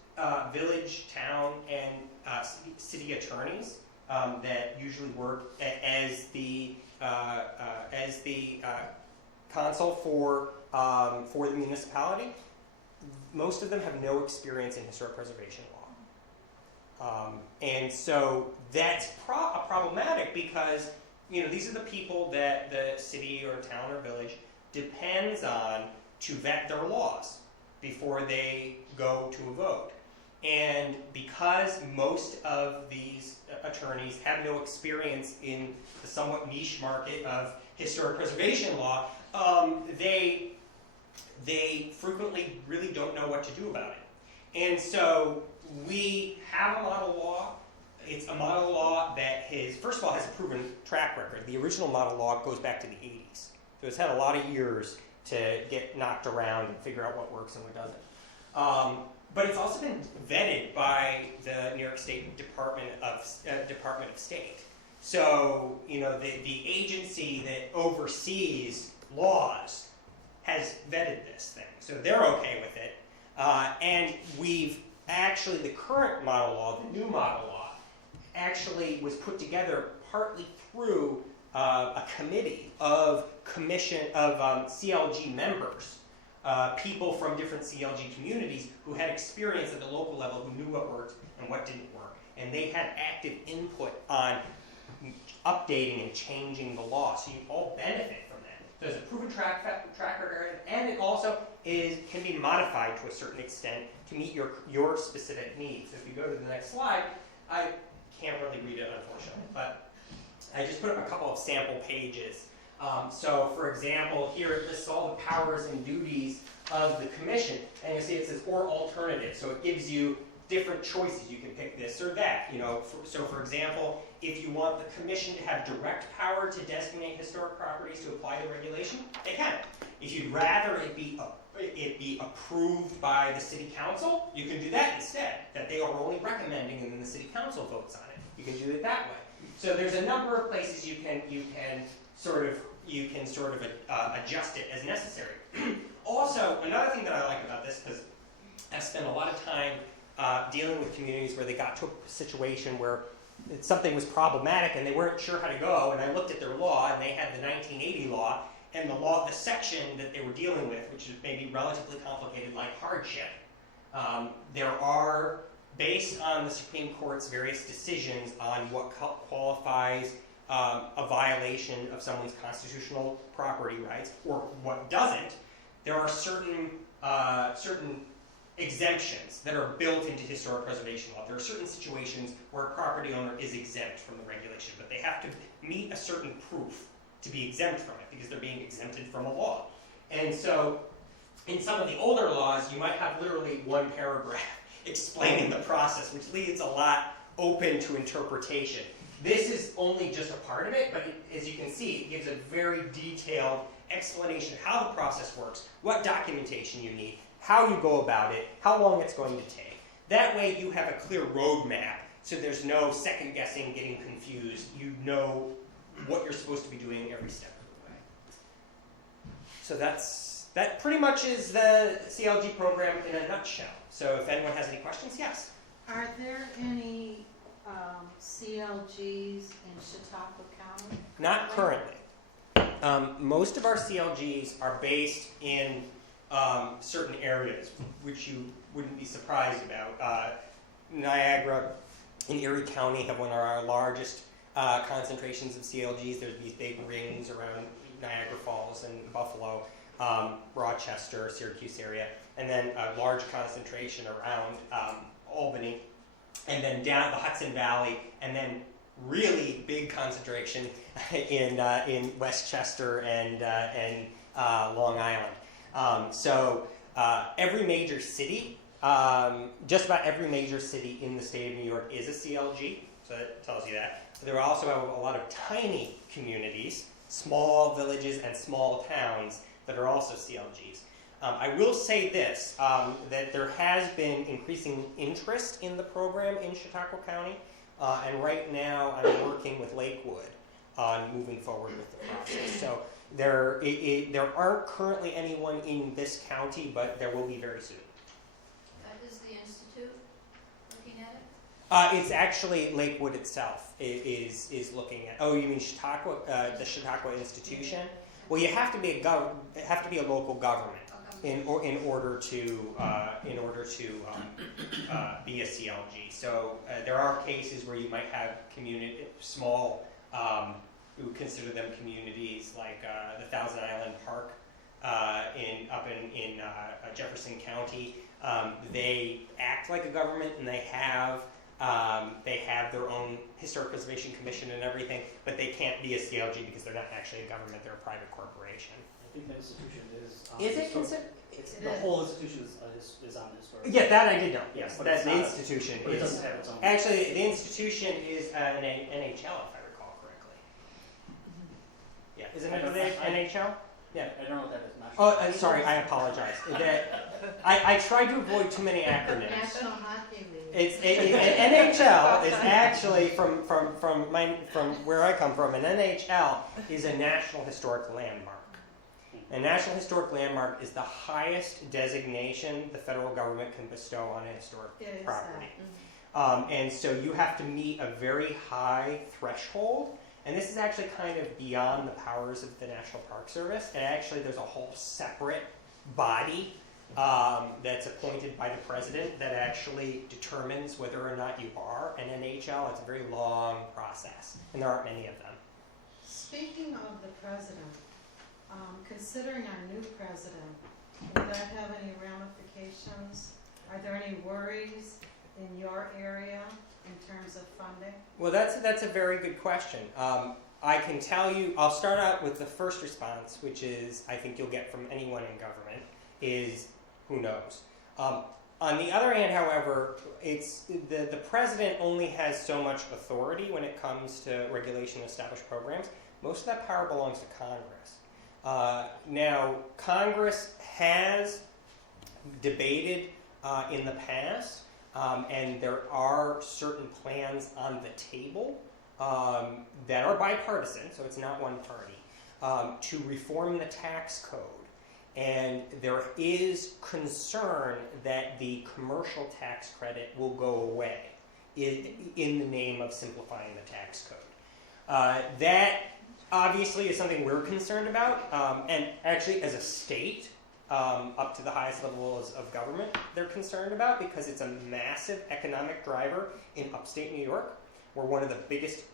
village, town, and city attorneys that usually work as the counsel for the municipality, most of them have no experience in historic preservation law. And so that's problematic, because these are the people that the city or town or village depends on to vet their laws before they go to a vote. And because most of these attorneys have no experience in the somewhat niche market of historic preservation law, they frequently really don't know what to do about it. And so we have a model law. It's a model law that first of all, has a proven track record. The original model law goes back to the 80s. So it's had a lot of years to get knocked around and figure out what works and what doesn't. But it's also been vetted by the New York State Department of State. So, the agency that oversees laws has vetted this thing. So they're okay with it. And the current model law, the new model law, actually was put together partly through a committee of CLG members, people from different CLG communities who had experience at the local level, who knew what worked and what didn't work. And they had active input on updating and changing the law. So you all benefit from that. There's a proven track record, and it also can be modified to a certain extent to meet your specific needs. If you go to the next slide, I can't really read it, unfortunately, but I just put up a couple of sample pages. So, for example, here it lists all the powers and duties of the commission, and you see it says or alternative. So it gives you different choices. You can pick this or that. So for example, if you want the commission to have direct power to designate historic properties to apply the regulation, they can. If you'd rather it be approved by the city council, you can do that instead. That they are only recommending, and then the city council votes on it. You can do it that way. So there's a number of places you can sort of adjust it as necessary. Also, another thing that I like about this, because I've spent a lot of time dealing with communities where they got to a situation where something was problematic and they weren't sure how to go, and I looked at their law, and they had the 1980 law, and the section that they were dealing with, which is maybe relatively complicated, like hardship. There are, based on the Supreme Court's various decisions on what qualifies a violation of someone's constitutional property rights, or what doesn't, there are certain exemptions that are built into historic preservation law. There are certain situations where a property owner is exempt from the regulation, but they have to meet a certain proof to be exempt from it, because they're being exempted from a law. And so, in some of the older laws, you might have literally one paragraph explaining the process, which leaves a lot open to interpretation. This is only just a part of it, but as you can see, it gives a very detailed explanation of how the process works, what documentation you need, how you go about it, how long it's going to take. That way you have a clear roadmap, so there's no second guessing, getting confused. You know what you're supposed to be doing every step of the way. So that pretty much is the CLG program in a nutshell. So if anyone has any questions, yes? Are there any CLGs in Chautauqua County? Not currently. Most of our CLGs are based in certain areas, which you wouldn't be surprised about. Niagara and Erie County have one of our largest concentrations of CLGs. There's these big rings around Niagara Falls and Buffalo, Rochester, Syracuse area, and then a large concentration around Albany, and then down the Hudson Valley, and then really big concentration in Westchester and Long Island. So every major city, just about every major city in the state of New York is a CLG, so that tells you that. But there are also a lot of tiny communities, small villages and small towns that are also CLGs. I will say this, that there has been increasing interest in the program in Chautauqua County, and right now I'm working with Lakewood on moving forward with the process. So there aren't currently anyone in this county, but there will be very soon. Is the Institute looking at it? It's actually Lakewood itself is looking at. Oh, you mean Chautauqua, the Chautauqua institution? Well, you have to be a local government in order to be a CLG. So there are cases where you might have small who consider them communities, like the Thousand Island Park up in Jefferson County. They act like a government, and they have their own historic preservation commission and everything, but they can't be a CLG because they're not actually a government; they're a private corporation. I think the institution is. Is it considered? The whole institution is on historic. Yeah, that I did know. Yes, But that it's the not- institution But it is. doesn't have its own. Actually, the institution is an NHL, if I recall correctly. Yeah, isn't it the NHL? Yeah. I don't know what that is. National- Oh, sorry, I apologize. I try to avoid too many acronyms. National Hockey League. An NHL is actually from where I come from. An NHL is a National Historic Landmark. A National Historic Landmark is the highest designation the federal government can bestow on a historic It is property. that. And so you have to meet a very high threshold. And this is actually kind of beyond the powers of the National Park Service. And actually, there's a whole separate body that's appointed by the president that actually determines whether or not you are an NHL. It's a very long process, and there aren't many of them. Speaking of the president, considering our new president, will that have any ramifications? Are there any worries in your area in terms of funding? Well, that's a very good question. I can tell you, I'll start out with the first response, which is, I think you'll get from anyone in government, is who knows. On the other hand, however, it's the president only has so much authority when it comes to regulation of established programs. Most of that power belongs to Congress. Now, Congress has debated in the past, and there are certain plans on the table that are bipartisan, so it's not one party, to reform the tax code. And there is concern that the commercial tax credit will go away in the name of simplifying the tax code. That obviously is something we're concerned about, and actually as a state, up to the highest levels of government, they're concerned about, because it's a massive economic driver in upstate New York. We're one of the biggest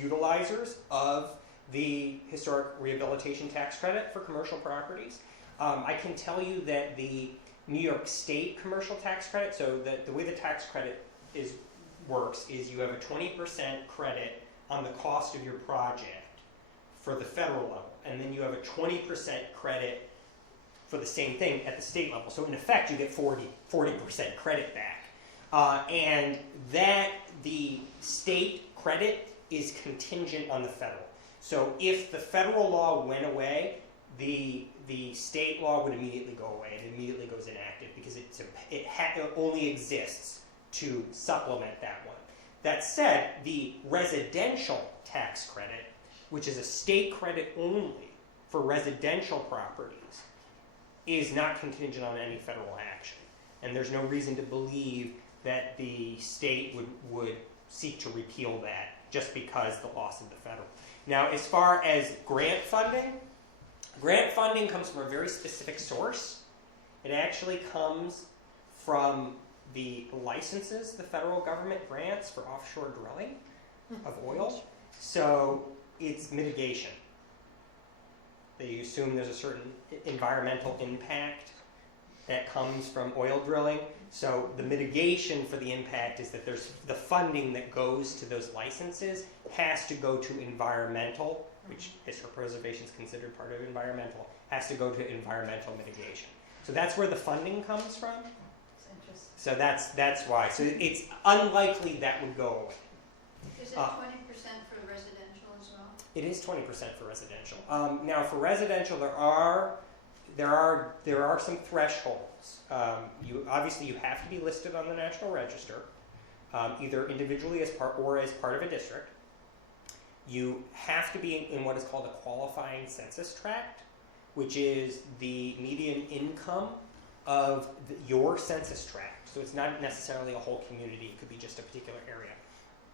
utilizers of the historic rehabilitation tax credit for commercial properties. I can tell you that the New York State commercial tax credit, so the way the tax credit works is you have a 20% credit on the cost of your project for the federal level, and then you have a 20% credit for the same thing at the state level. So in effect, you get 40% credit back. And that the state credit is contingent on the federal. So if the federal law went away, the state law would immediately go away. It immediately goes inactive because it only exists to supplement that one. That said, the residential tax credit, which is a state credit only for residential properties, is not contingent on any federal action. And there's no reason to believe that the state would seek to repeal that just because the loss of the federal. Now, as far as grant funding comes from a very specific source. It actually comes from the licenses the federal government grants for offshore drilling of oil. So it's mitigation. They assume there's a certain environmental impact that comes from oil drilling. So the mitigation for the impact is that there's the funding that goes to those licenses has to go to environmental, which historic preservation is considered part of environmental, has to go to environmental mitigation. So that's where the funding comes from. It's interesting. So that's why. So it's unlikely that would go away. Is it 20% for residential as well? It is 20% for residential. Now, for residential, there are some thresholds. You have to be listed on the National Register, either individually as part of a district. You have to be in what is called a qualifying census tract, which is the median income of your census tract. So it's not necessarily a whole community; it could be just a particular area.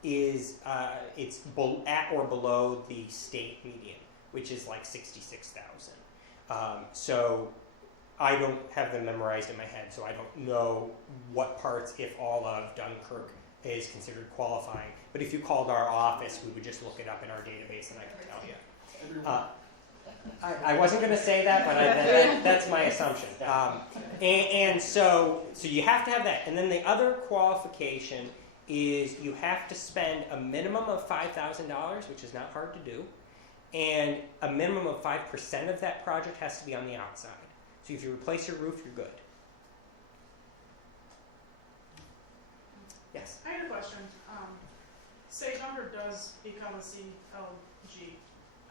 It's at or below the state median, which is like 66,000. So I don't have them memorized in my head, so I don't know what parts, if all of Dunkirk, is considered qualifying. But if you called our office, we would just look it up in our database and I could tell you. I wasn't going to say that, but that's my assumption. And so you have to have that. And then the other qualification is you have to spend a minimum of $5,000, which is not hard to do, and a minimum of 5% of that project has to be on the outside. So if you replace your roof, you're good. Yes? I had a question. Say Dunkirk does become a CLG.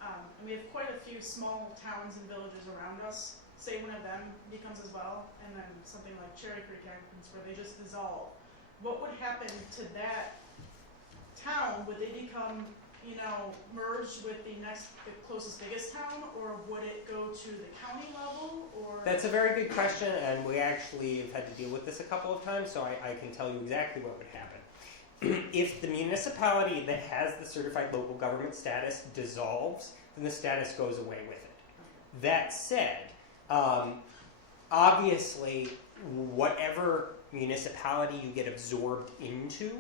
And we have quite a few small towns and villages around us. Say one of them becomes as well, and then something like Cherry Creek happens where they just dissolve. What would happen to that town? Would they become, merged with the closest biggest town, or would it go to the county level? Or That's a very good question, and we actually have had to deal with this a couple of times, so I can tell you exactly what would happen. If the municipality that has the certified local government status dissolves, then the status goes away with it. That said, obviously, whatever municipality you get absorbed into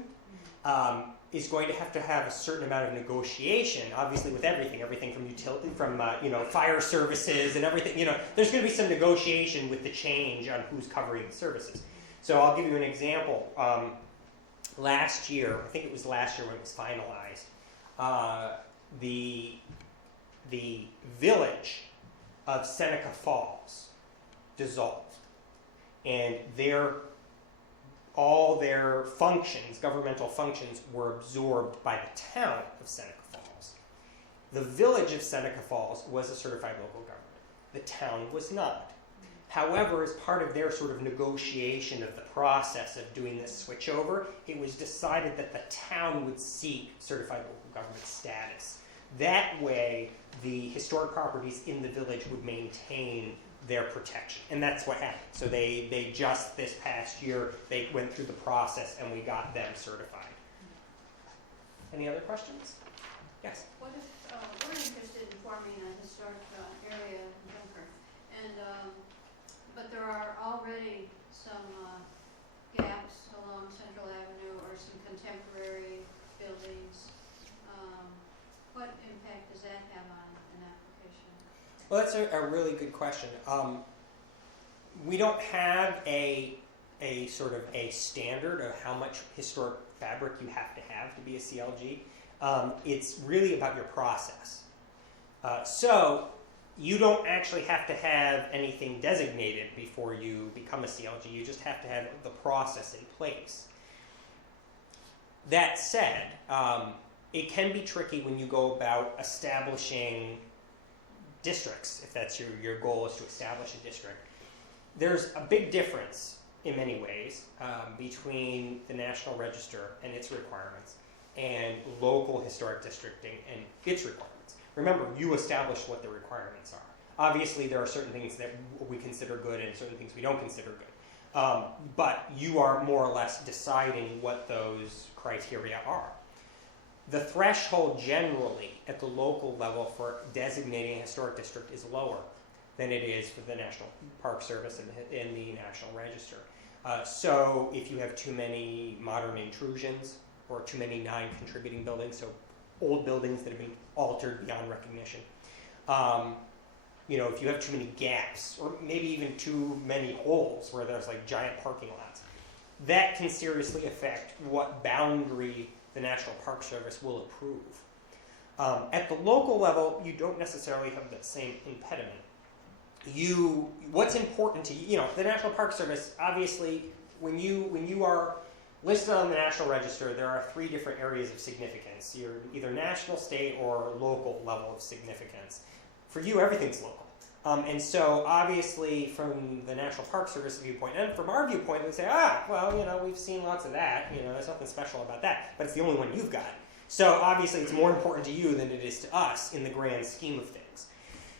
is going to have a certain amount of negotiation. Obviously, with everything from utility, from fire services and everything. There's going to be some negotiation with the change on who's covering the services. So I'll give you an example. Last year, I think it was last year when it was finalized, the village of Seneca Falls dissolved, and all their functions, governmental functions, were absorbed by the town of Seneca Falls. The village of Seneca Falls was a certified local government. The town was not. However, as part of their sort of negotiation of the process of doing this switchover, it was decided that the town would seek certified local government status. That way, the historic properties in the village would maintain their protection. And that's what happened. So they just this past year, they went through the process and we got them certified. Any other questions? Yes? What if we're interested in forming a historic area in Dunkirk, but there are already some gaps along Central Avenue or some contemporary buildings. What impact does that have on an application? Well, that's a really good question. We don't have a sort of a standard of how much historic fabric you have to be a CLG. It's really about your process. So you don't actually have to have anything designated before you become a CLG. You just have to have the process in place. That said, it can be tricky when you go about establishing districts, if that's your goal is to establish a district. There's a big difference in many ways between the National Register and its requirements and local historic districting and its requirements. Remember, you establish what the requirements are. Obviously, there are certain things that we consider good and certain things we don't consider good. But you are more or less deciding what those criteria are. The threshold generally at the local level for designating a historic district is lower than it is for the National Park Service and the National Register. So if you have too many modern intrusions or too many non-contributing buildings, so old buildings that have been altered beyond recognition, if you have too many gaps or maybe even too many holes where there's like giant parking lots, that can seriously affect what boundary the National Park Service will approve. At the local level, you don't necessarily have that same impediment. What's important to you, the National Park Service, obviously, when you are listed on the National Register, there are 3 different areas of significance. You're either national, state, or local level of significance. For you, everything's local. And so, obviously, from the National Park Service viewpoint, and from our viewpoint, we say, we've seen lots of that. There's nothing special about that. But it's the only one you've got. So, obviously, it's more important to you than it is to us in the grand scheme of things.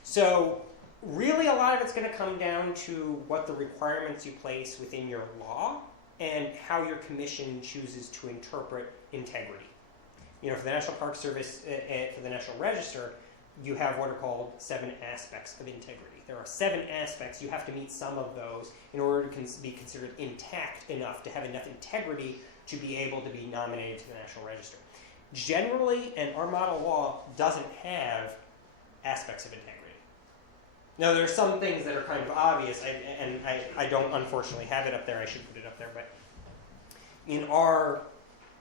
So, really, a lot of it's going to come down to what the requirements you place within your law and how your commission chooses to interpret integrity. For the National Park Service, for the National Register, you have what are called 7 aspects of integrity. There are 7 aspects. You have to meet some of those in order to be considered intact enough to have enough integrity to be able to be nominated to the National Register. Generally, and our model law doesn't have aspects of integrity. Now, there are some things that are kind of obvious, and I don't unfortunately have it up there. I should put it up there, but in our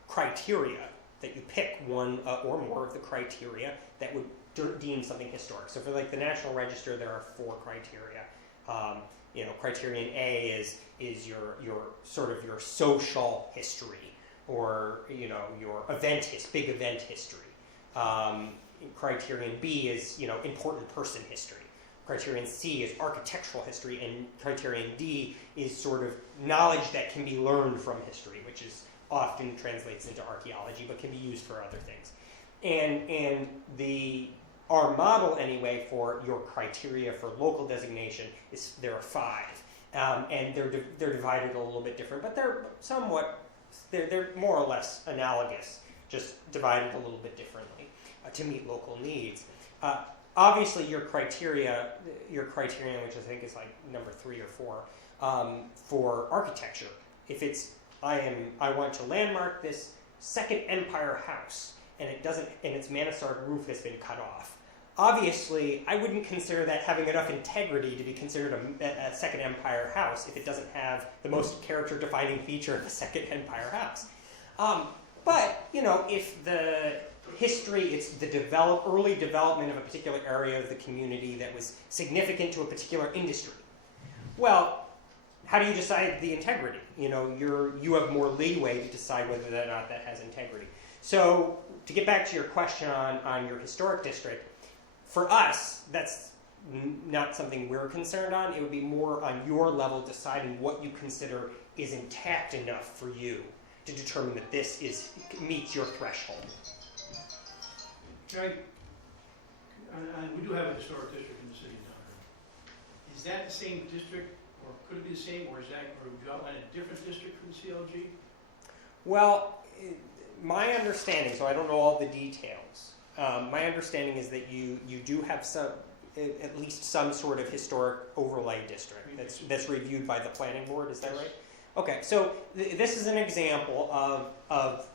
criteria that you pick one or more of the criteria that would deem something historic. So for like the National Register, there are 4 criteria. Criterion A is your sort of your social history, or your big event history. Criterion B is important person history. Criterion C is architectural history, and criterion D is sort of knowledge that can be learned from history, which is often translates into archaeology, but can be used for other things. And our model anyway for your criteria for local designation is there are 5, and they're divided a little bit different, but they're more or less analogous, just divided a little bit differently to meet local needs. Obviously, your criterion, which I think is like number 3 or 4, for architecture, if it's I want to landmark this Second Empire house, and its mansard roof has been cut off. Obviously, I wouldn't consider that having enough integrity to be considered a Second Empire house if it doesn't have the most character-defining feature of the Second Empire house. But if the history, it's the early development of a particular area of the community that was significant to a particular industry. Well, how do you decide the integrity? You have more leeway to decide whether or not that has integrity. So to get back to your question on your historic district, for us, that's not something we're concerned on. It would be more on your level deciding what you consider is intact enough for you to determine that this meets your threshold. We do have a historic district in the city of Dunkirk. Is that the same district, or could it be the same, or would you outline a different district for the CLG? Well, my understanding, so I don't know all the details, my understanding is that you do have at least some sort of historic overlay district that's reviewed by the planning board. Is that right? Okay, so this is an example of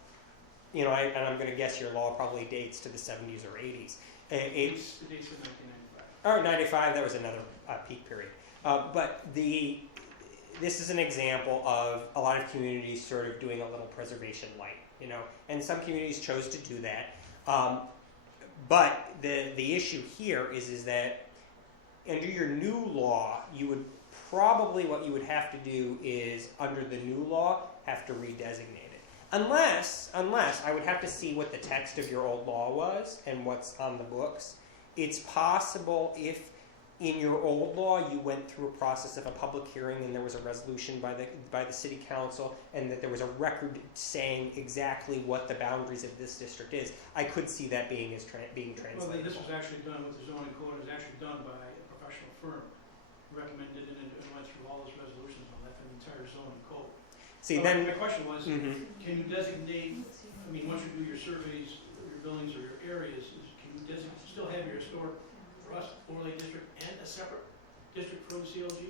and I'm going to guess your law probably dates to the 70s or 80s. It dates to 1995. Or 95, that was another peak period. But this is an example of a lot of communities sort of doing a little preservation light, and some communities chose to do that. But the issue here is that under your new law, what you would have to do is, under the new law, have to redesignate it. Unless I would have to see what the text of your old law was and what's on the books. It's possible if in your old law you went through a process of a public hearing and there was a resolution by the city council and that there was a record saying exactly what the boundaries of this district is. I could see that being translated. Well, this was actually done with the zoning code. It was actually done by a professional firm, recommended and went through all those resolutions on that for the entire zoning code. See, So then my question was, can you designate? Once you do your surveys, your buildings or your areas, can you still have your historic trust overlay district and a separate district for the CLG?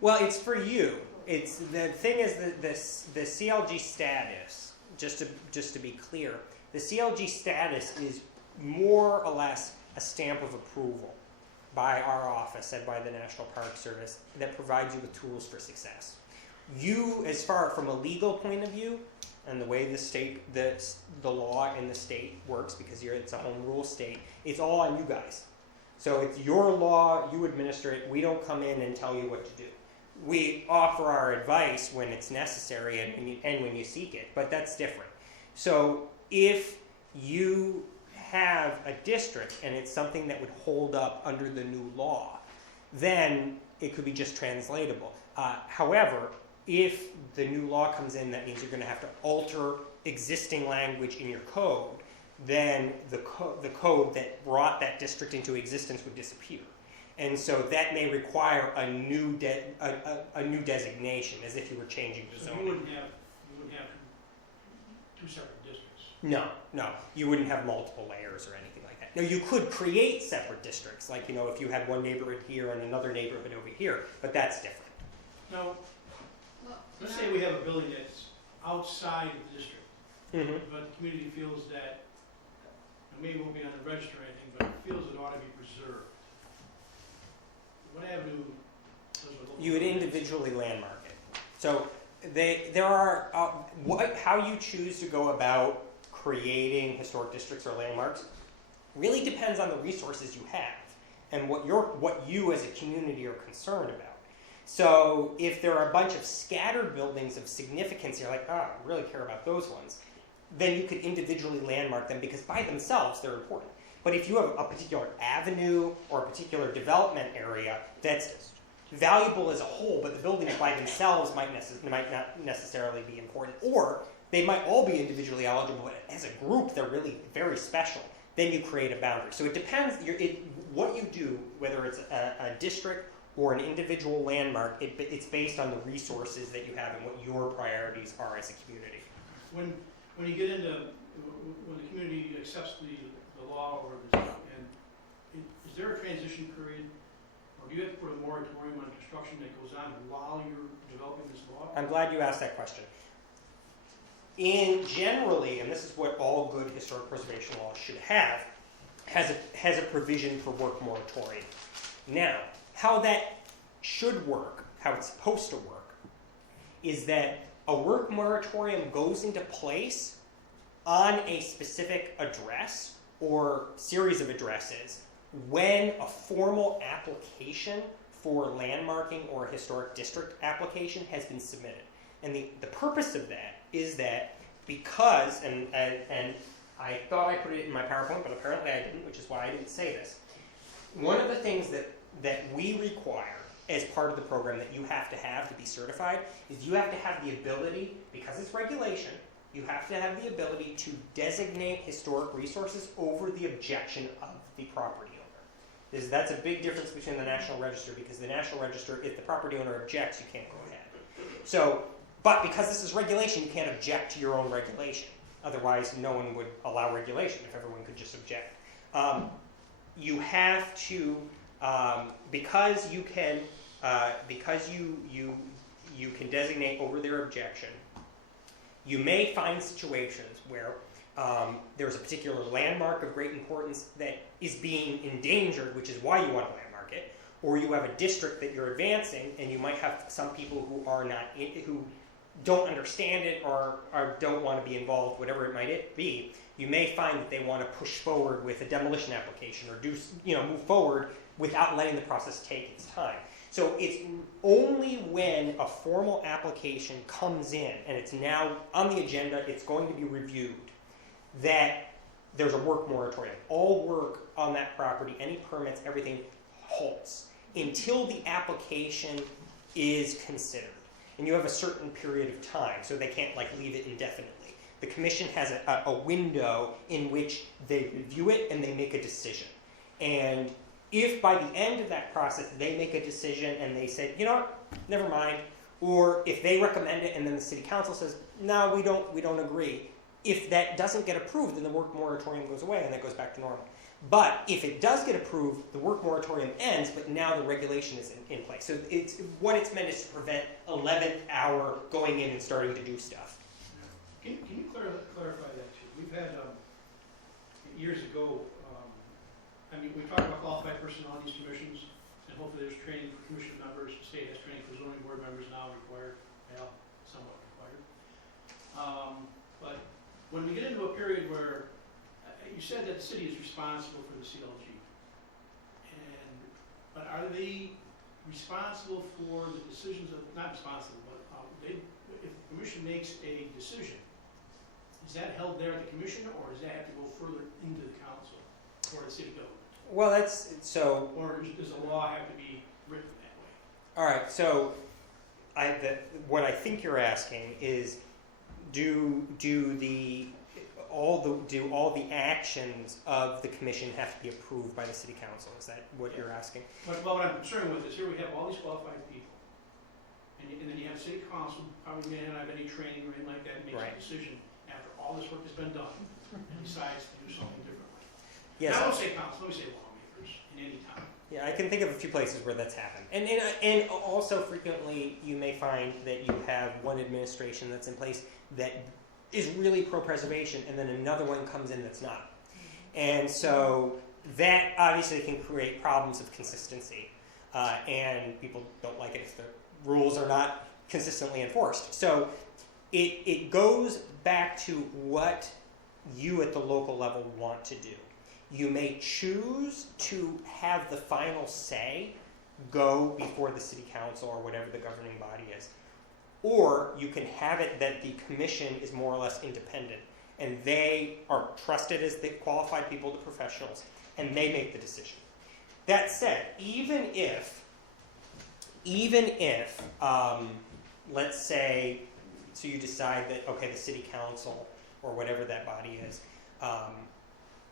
Well, it's for you. It's the thing is that the CLG status. Just to be clear, the CLG status is more or less a stamp of approval by our office and by the National Park Service that provides you with tools for success. You, as far from a legal point of view, and the way the law in the state works, because it's a home rule state, it's all on you guys. So it's your law, you administer it. We don't come in and tell you what to do. We offer our advice when it's necessary and when you seek it, but that's different. So if you have a district and it's something that would hold up under the new law, then it could be just translatable. However, if the new law comes in, that means you're going to have to alter existing language in your code, then the code that brought that district into existence would disappear. And so that may require a new designation, as if you were changing the zoning. So you wouldn't have two separate districts? No. You wouldn't have multiple layers or anything like that. Now, you could create separate districts, like, if you had one neighborhood here and another neighborhood over here, but that's different. Now, let's say we have a building that's outside of the district, Mhm. but the community feels that, and maybe it won't be on the register or anything, but it feels it ought to be preserved. What avenue does a local? You would individually landmark it. So there are how you choose to go about creating historic districts or landmarks really depends on the resources you have and what you as a community are concerned about. So if there are a bunch of scattered buildings of significance, you're like, I really care about those ones, then you could individually landmark them because by themselves they're important. But if you have a particular avenue or a particular development area that's valuable as a whole, but the buildings by themselves might not necessarily be important, or they might all be individually eligible, but as a group they're really very special, then you create a boundary. So it depends, what you do, whether it's a district or an individual landmark, it's based on the resources that you have and what your priorities are as a community. When you get into, when the community accepts the law or the, and is there a transition period? Or do you have to put a moratorium on construction that goes on while you're developing this law? I'm glad you asked that question. Generally, and this is what all good historic preservation laws should have, has a provision for work moratorium. Now, how that should work, how it's supposed to work, is that a work moratorium goes into place on a specific address or series of addresses when a formal application for landmarking or a historic district application has been submitted. And the purpose of that is that because, and I thought I put it in my PowerPoint, but apparently I didn't, which is why I didn't say this. One of the things that we require as part of the program that you have to be certified is you have to have the ability, because it's regulation, you have to have the ability to designate historic resources over the objection of the property owner. That's a big difference between the National Register, because the National Register, if the property owner objects, you can't go ahead. So, but because this is regulation, you can't object to your own regulation. Otherwise, no one would allow regulation if everyone could just object. You have to, because you can designate over their objection. You may find situations where there's a particular landmark of great importance that is being endangered, which is why you want to landmark it, or you have a district that you're advancing, and you might have some people who don't understand it or don't want to be involved, whatever it might be. You may find that they want to push forward with a demolition application or move forward without letting the process take its time. So it's only when a formal application comes in and it's now on the agenda, it's going to be reviewed, that there's a work moratorium. All work on that property, any permits, everything halts until the application is considered. And you have a certain period of time, so they can't leave it indefinitely. The commission has a window in which they review it and they make a decision. And if by the end of that process they make a decision and they say, you know what, never mind, or if they recommend it and then the city council says, no, we don't agree, if that doesn't get approved, then the work moratorium goes away and that goes back to normal. But if it does get approved, the work moratorium ends, but now the regulation is in place. So what it's meant is to prevent 11th hour going in and starting to do stuff. Can you clarify that too? We've had, years ago, we talk about qualified personnel on these commissions, and hopefully there's training for commission members. The state has training for zoning board members now required, somewhat required. But when we get into a period where you said that the city is responsible for the CLG, but are they responsible for the decisions of, not responsible, but if the commission makes a decision, is that held there at the commission, or does that have to go further into the council or the city government? Well, that's so. Or does the law have to be written that way? All right. So, what I think you're asking is, do all the actions of the commission have to be approved by the city council? Is that what you're asking? Well, what I'm concerned with is here we have all these qualified people, and then you have city council, probably may not have any training or anything like that, makes a decision after all this work has been done, and decides to do something differently. Yes. I don't say council, let me say lawmakers in any town. Yeah, I can think of a few places where that's happened. And also frequently you may find that you have one administration that's in place that is really pro-preservation and then another one comes in that's not. And so that obviously can create problems of consistency. And people don't like it if the rules are not consistently enforced. So it goes back to what you at the local level want to do. You may choose to have the final say go before the city council or whatever the governing body is. Or you can have it that the commission is more or less independent and they are trusted as the qualified people, the professionals, and they make the decision. That said, even if let's say, so you decide that, okay, the city council or whatever that body is,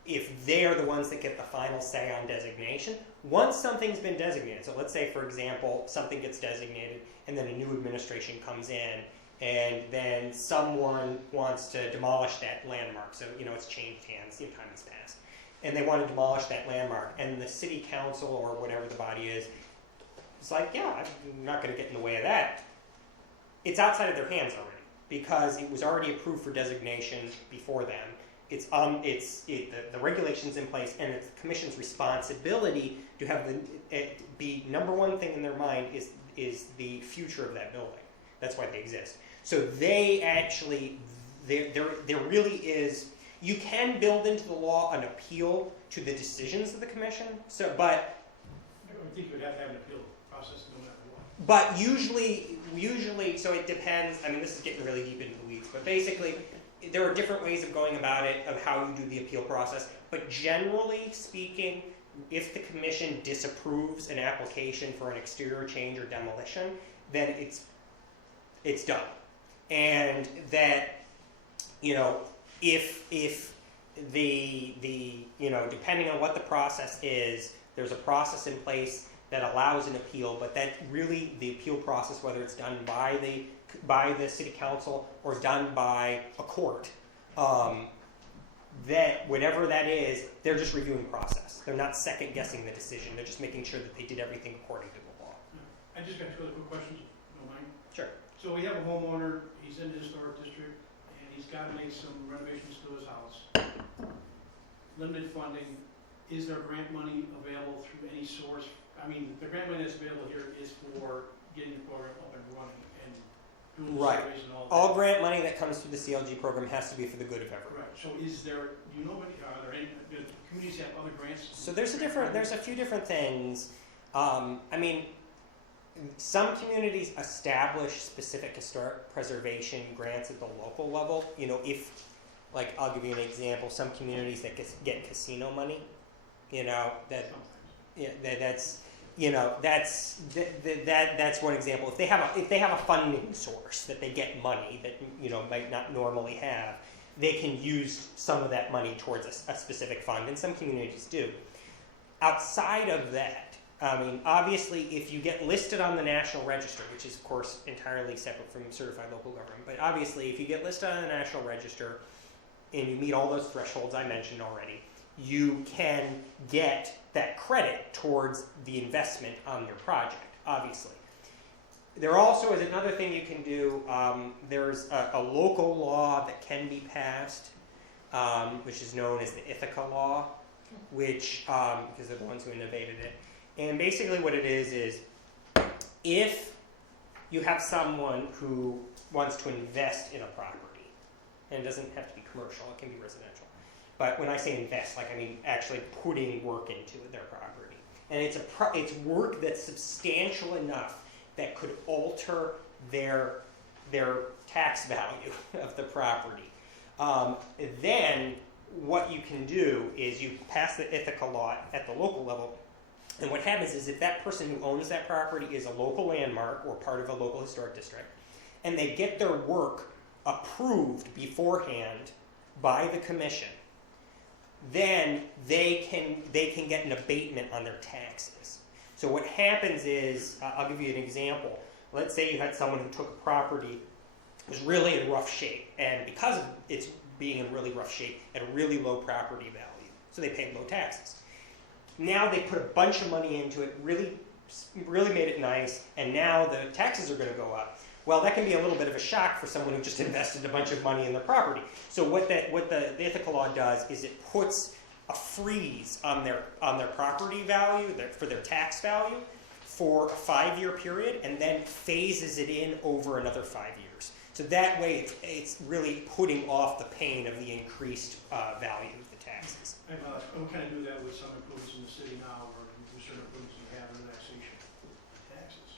if they are the ones that get the final say on designation, once something's been designated, so let's say, for example, something gets designated and then a new administration comes in and then someone wants to demolish that landmark, so, it's changed hands, time has passed, and they want to demolish that landmark, and the city council or whatever the body is, it's like, yeah, I'm not going to get in the way of that. It's outside of their hands already, because it was already approved for designation before them. The regulations in place, and it's the commission's responsibility to have be number one thing in their mind is the future of that building. That's why they exist. So they actually, there really is. You can build into the law an appeal to the decisions of the commission. So, but I don't think you would have to have an appeal process no matter what. But usually, so it depends. I mean, this is getting really deep into the weeds, but basically, there are different ways of going about it, of how you do the appeal process. But generally speaking, if the commission disapproves an application for an exterior change or demolition, then it's done. And that, if the depending on what the process is, there's a process in place that allows an appeal, but that really the appeal process, whether it's done by the city council or done by a court, that whatever that is, they're just reviewing process. They're not second guessing the decision. They're just making sure that they did everything according to the law. I just got two other quick questions, if you don't mind. Sure. So we have a homeowner, he's in the historic district, and he's got to make some renovations to his house. Limited funding. Is there grant money available through any source? I mean, the grant money that's available here is for getting the program up and running and doing the Right. surveys and all that. All grant money that comes through the CLG program has to be for the good of everyone. Right, so is there, do you know any, are there any, do communities have other grants? So there's a few different things. I mean, some communities establish specific historic preservation grants at the local level. Like, I'll give you an example. Some communities that get casino money, that's one example. If they have a funding source that they get money that might not normally have, they can use some of that money towards a specific fund, and some communities do. Outside of that, I mean, obviously, if you get listed on the National Register, which is, of course, entirely separate from certified local government, but obviously, if you get listed on the National Register and you meet all those thresholds I mentioned already, you can get that credit towards the investment on your project, obviously. There also is another thing you can do. There's a local law that can be passed, which is known as the Ithaca Law, which, because they're the ones who innovated it. And basically what it is if you have someone who wants to invest in a property, and it doesn't have to be commercial, it can be residential. But when I say invest, I mean actually putting work into their property. And it's work that's substantial enough that could alter their tax value of the property. Then what you can do is you pass the Ithaca Law at the local level. And what happens is if that person who owns that property is a local landmark or part of a local historic district, and they get their work approved beforehand by the commission, then they can get an abatement on their taxes. So what happens is, I'll give you an example. Let's say you had someone who took a property that was really in rough shape, and because of its being in really rough shape, at a really low property value, so they paid low taxes. Now they put a bunch of money into it, really made it nice, and now the taxes are going to go up. Well, that can be a little bit of a shock for someone who just invested a bunch of money in their property. So what the ethical law does is it puts a freeze on their property value, for their tax value, for a 5-year period, and then phases it in over another 5 years. So that way, it's really putting off the pain of the increased value of the taxes. And we kind of do that with some improvements in the city now, where we certain improvements we have relaxation of taxes.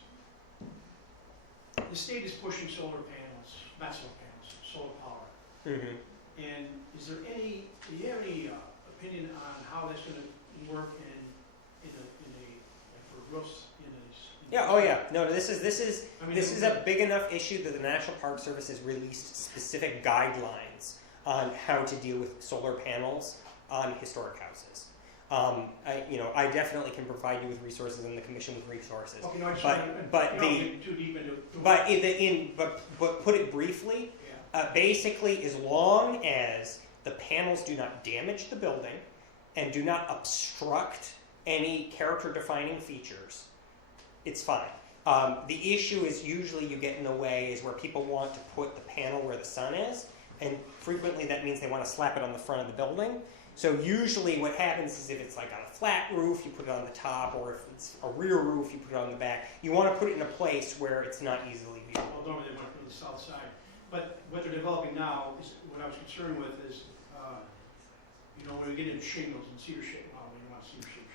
The state is pushing solar panels, not solar panels, solar power. Mm-hmm. And do you have any opinion on how that's going to work for roofs Yeah. Oh, yeah. No. This is a big enough issue that the National Park Service has released specific guidelines on how to deal with solar panels on historic houses. I definitely can provide you with resources, and the commission with resources. Okay, no, but put it briefly. Basically, as long as the panels do not damage the building and do not obstruct any character-defining features, it's fine. The issue is usually you get in the way is where people want to put the panel where the sun is, and frequently that means they want to slap it on the front of the building. So usually what happens is if it's like on a flat roof, you put it on the top, or if it's a rear roof, you put it on the back. You want to put it in a place where it's not easily viewable. Well, normally they want to put it on the south side. But what they're developing now is, what I was concerned with is, when we get into shingles and cedar shingles,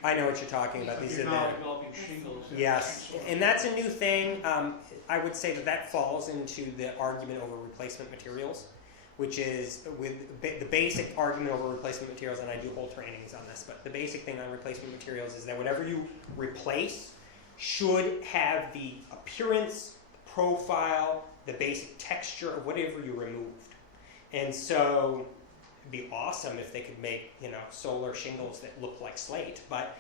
I know what you're talking about. These are now developing shingles. Yes, and that's a new thing. I would say that falls into the argument over replacement materials, which is with the basic argument over replacement materials, and I do whole trainings on this, but the basic thing on replacement materials is that whatever you replace should have the appearance, profile, the basic texture of whatever you removed. And so it'd be awesome if they could make, solar shingles that look like slate, but,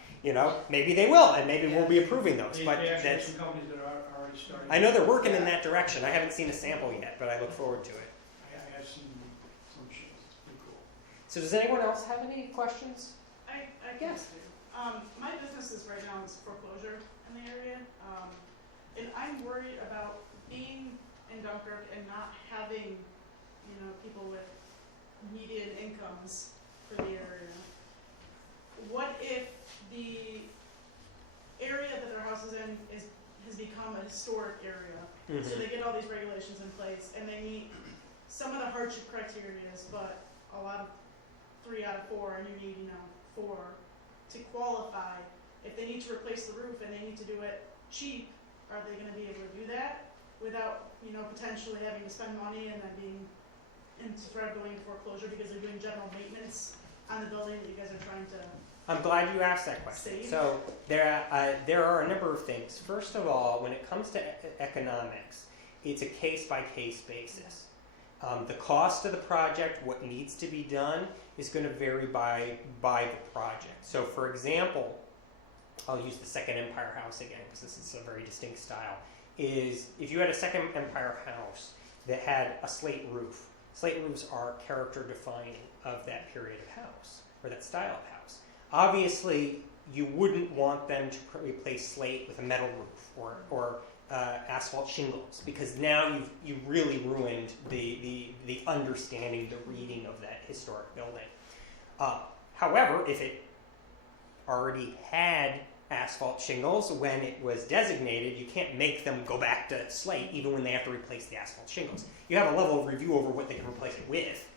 maybe they will, and maybe we'll be approving those. But that's, some companies that are already starting. I know they're working in that direction. I haven't seen a sample yet, but I look forward to it. I have seen some shingles. It's pretty cool. So does anyone else have any questions? I guess. My business is right now is foreclosure in the area, and I'm worried about being in Dunkirk and not having, people with median incomes for the area. What if the area that their house is in has become a historic area? Mm-hmm. So they get all these regulations in place, and they meet some of the hardship criteria, but a lot of 3 out of 4, and you need 4 to qualify. If they need to replace the roof and they need to do it cheap, are they going to be able to do that without potentially having to spend money and then being in threat of going into foreclosure because they're doing general maintenance on the building that you guys are trying to I'm glad you asked that question. save? So there are a number of things. First of all, when it comes to economics, it's a case-by-case basis. The cost of the project, what needs to be done, is going to vary by the project. So for example, I'll use the Second Empire house again because this is a very distinct style, is if you had a Second Empire house that had a slate roof, slate roofs are character defining of that period of house or that style of house. Obviously, you wouldn't want them to replace slate with a metal roof or asphalt shingles because now you've really ruined the understanding, the reading of that historic building. However, if it already had asphalt shingles when it was designated, you can't make them go back to slate even when they have to replace the asphalt shingles. You have a level of review over what they can replace it with,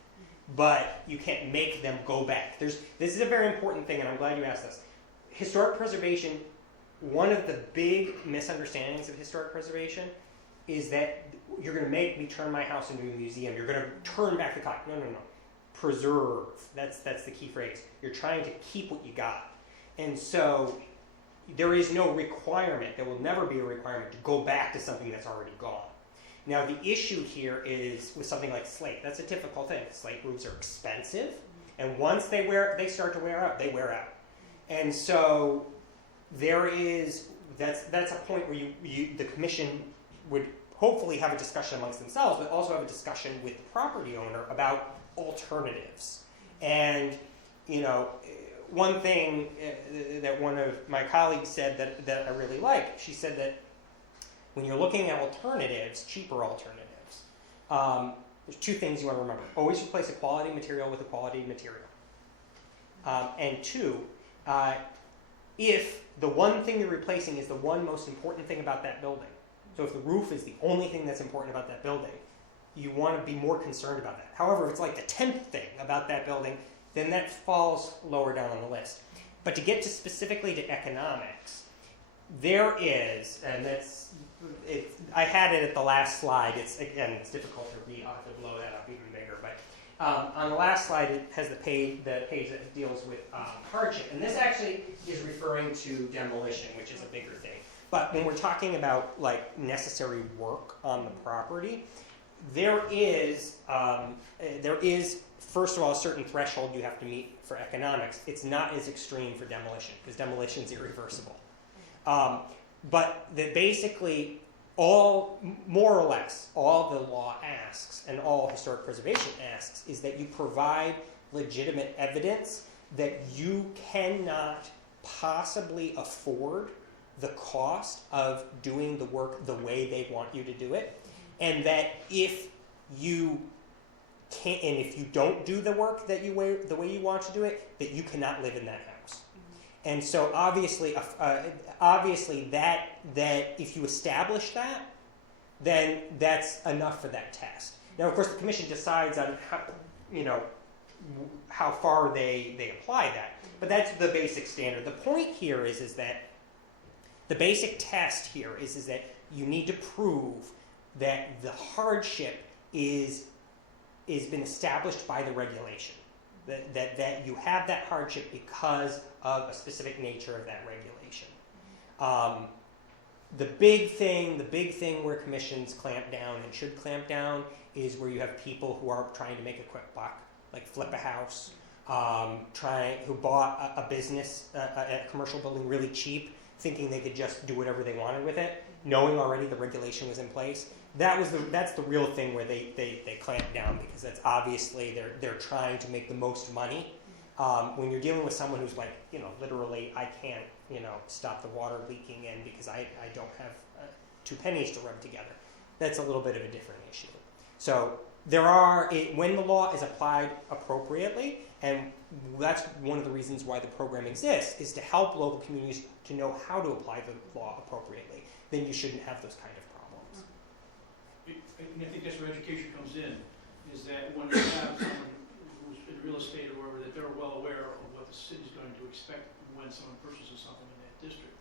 but you can't make them go back. This is a very important thing, and I'm glad you asked this. Historic preservation, one of the big misunderstandings of historic preservation is that you're going to make me turn my house into a museum. You're going to turn back the clock. No. Preserve. That's the key phrase. You're trying to keep what you got. And so there is no requirement, there will never be a requirement to go back to something that's already gone. Now the issue here is with something like slate. That's a difficult thing. Slate roofs are expensive, and once they start to wear out, they wear out. And so that's a point where the commission would hopefully have a discussion amongst themselves, but also have a discussion with the property owner about alternatives. And one thing that one of my colleagues said that I really like, she said that when you're looking at alternatives, cheaper alternatives, there's two things you want to remember. Always replace a quality material with a quality material. And two, if the one thing you're replacing is the one most important thing about that building, so if the roof is the only thing that's important about that building, you want to be more concerned about that. However, if it's like the 10th thing about that building, then that falls lower down on the list. But to get to specifically to economics, there is, and I had it at the last slide. It's difficult to read. I'll have to blow that up even bigger. But on the last slide, it has the page that deals with hardship, and this actually is referring to demolition, which is a bigger thing. But when we're talking about like necessary work on the property, there is first of all a certain threshold you have to meet for economics. It's not as extreme for demolition because demolition is irreversible. But that basically more or less, all the law asks and all historic preservation asks is that you provide legitimate evidence that you cannot possibly afford the cost of doing the work the way they want you to do it, and that if you can't, and if you don't do the work the way you want to do it, that you cannot live in that house. And so obviously that if you establish that, then that's enough for that test. Now, of course, the commission decides on how far they apply that, but that's the basic standard. The point here is that the basic test here is that you need to prove that the hardship is been established by the regulation. That you have that hardship because of a specific nature of that regulation. The big thing where commissions clamp down and should clamp down is where you have people who are trying to make a quick buck, like flip a house, who bought a business, a commercial building really cheap, thinking they could just do whatever they wanted with it, knowing already the regulation was in place. That's the real thing where they clamp down, because that's obviously they're trying to make the most money. When you're dealing with someone who's like, literally, I can't, stop the water leaking in because I don't have 2 pennies to rub together. That's a little bit of a different issue. So when the law is applied appropriately, and that's one of the reasons why the program exists, is to help local communities to know how to apply the law appropriately, then you shouldn't have those kind of problems. And I think that's where education comes in, is that when you have someone who's in real estate or wherever, that they're well aware of what the city's going to expect when someone purchases something in that district.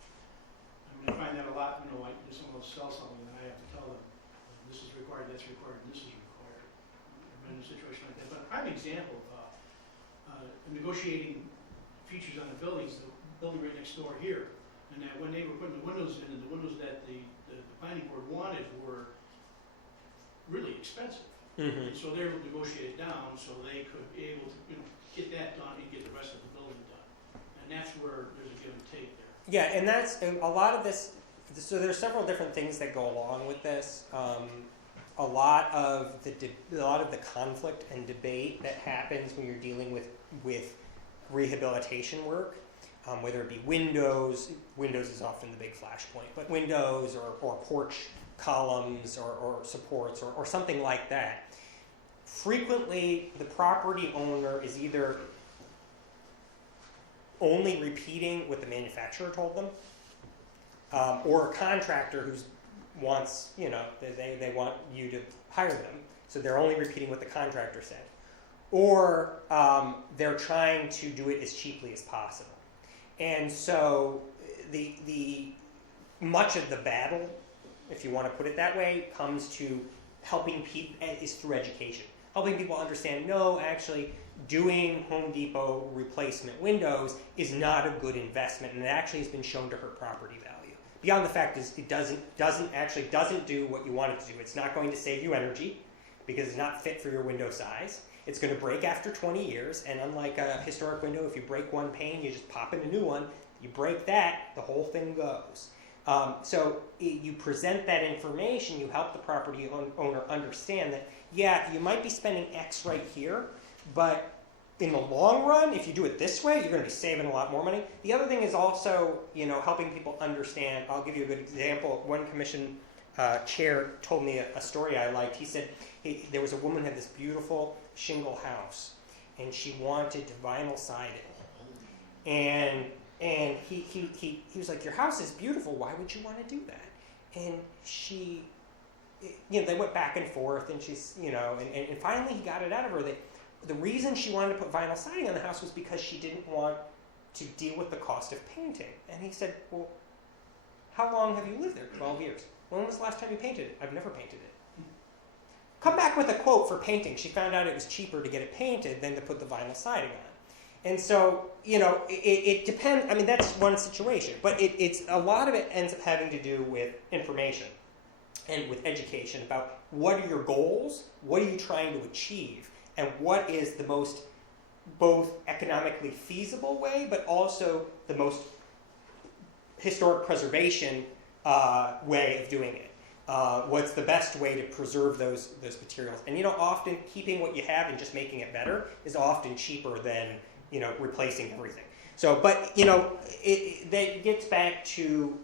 I find that a lot, like if someone will sell something, and I have to tell them, this is required, that's required, and this is required. I've been in a situation like that. But a prime example of negotiating features on the buildings, the building right next door here, and that when they were putting the windows in, and the windows that the planning board wanted were really expensive. Mm-hmm. And so they were negotiated down so they could be able to get that done and get the rest of the building done. And that's where there's a give and take there. Yeah, and that's a lot of this. So there's several different things that go along with this. A lot of the conflict and debate that happens when you're dealing with rehabilitation work, whether it be windows is often the big flashpoint, but windows or porch columns or supports or something like that. Frequently, the property owner is either only repeating what the manufacturer told them, or a contractor who wants, they want you to hire them, so they're only repeating what the contractor said, or they're trying to do it as cheaply as possible. And so the much of the battle, if you want to put it that way, comes to helping people, is through education. Helping people understand, no, actually, doing Home Depot replacement windows is not a good investment, and it actually has been shown to hurt property value. Beyond the fact is it doesn't do what you want it to do. It's not going to save you energy because it's not fit for your window size. It's going to break after 20 years, and unlike a historic window, if you break one pane, you just pop in a new one. You break that, the whole thing goes. So you present that information, you help the property owner understand that, yeah, you might be spending X right here, but in the long run, if you do it this way, you're going to be saving a lot more money. The other thing is also, helping people understand. I'll give you a good example. One commission chair told me a story I liked. He said there was a woman who had this beautiful shingle house, and she wanted to vinyl side it. And he was like, your house is beautiful. Why would you want to do that? And she, they went back and forth, and she's, and finally he got it out of her that the reason she wanted to put vinyl siding on the house was because she didn't want to deal with the cost of painting. And he said, well, how long have you lived there? 12 years. When was the last time you painted it? I've never painted it. Come back with a quote for painting. She found out it was cheaper to get it painted than to put the vinyl siding on. And so, it depends. I mean, that's one situation. But it's a lot of it ends up having to do with information and with education about what are your goals, what are you trying to achieve, and what is the most both economically feasible way, but also the most historic preservation way of doing it. What's the best way to preserve those materials? And often keeping what you have and just making it better is often cheaper than replacing everything. So, but that gets back to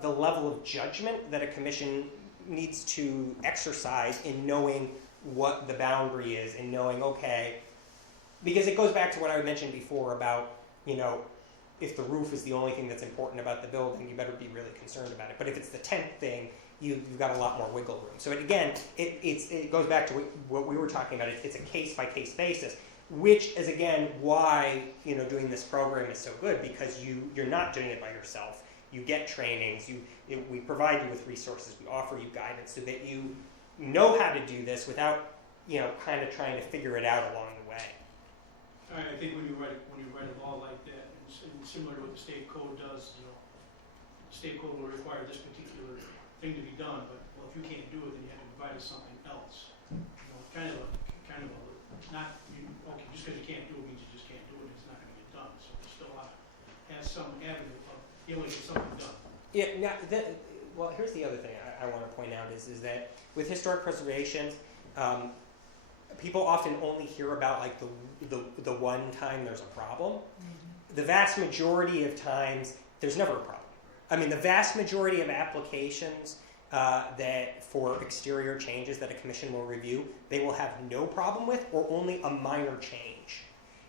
the level of judgment that a commission needs to exercise in knowing what the boundary is and knowing, okay, because it goes back to what I mentioned before about, if the roof is the only thing that's important about the building, you better be really concerned about it. But if it's the 10th thing, you've got a lot more wiggle room. So it goes back to what we were talking about. It's a case-by-case basis, which is, again, why, doing this program is so good, because you're not doing it by yourself. You get trainings, we provide you with resources, we offer you guidance so that you know how to do this without, kind of trying to figure it out along the way. I think when you write a law like that, and similar to what the state code does, the state code will require this particular thing to be done, but if you can't do it, then you have to provide us something else. Just because you can't do it means you just can't do it. It's not going to get done. So we still has some avenue of being able to get something done. Yeah. Now, well, here's the other thing I want to point out is that with historic preservation, people often only hear about like the one time there's a problem. Mm-hmm. The vast majority of times, there's never a problem. I mean, the vast majority of applications that for exterior changes that a commission will review, they will have no problem with, or only a minor change.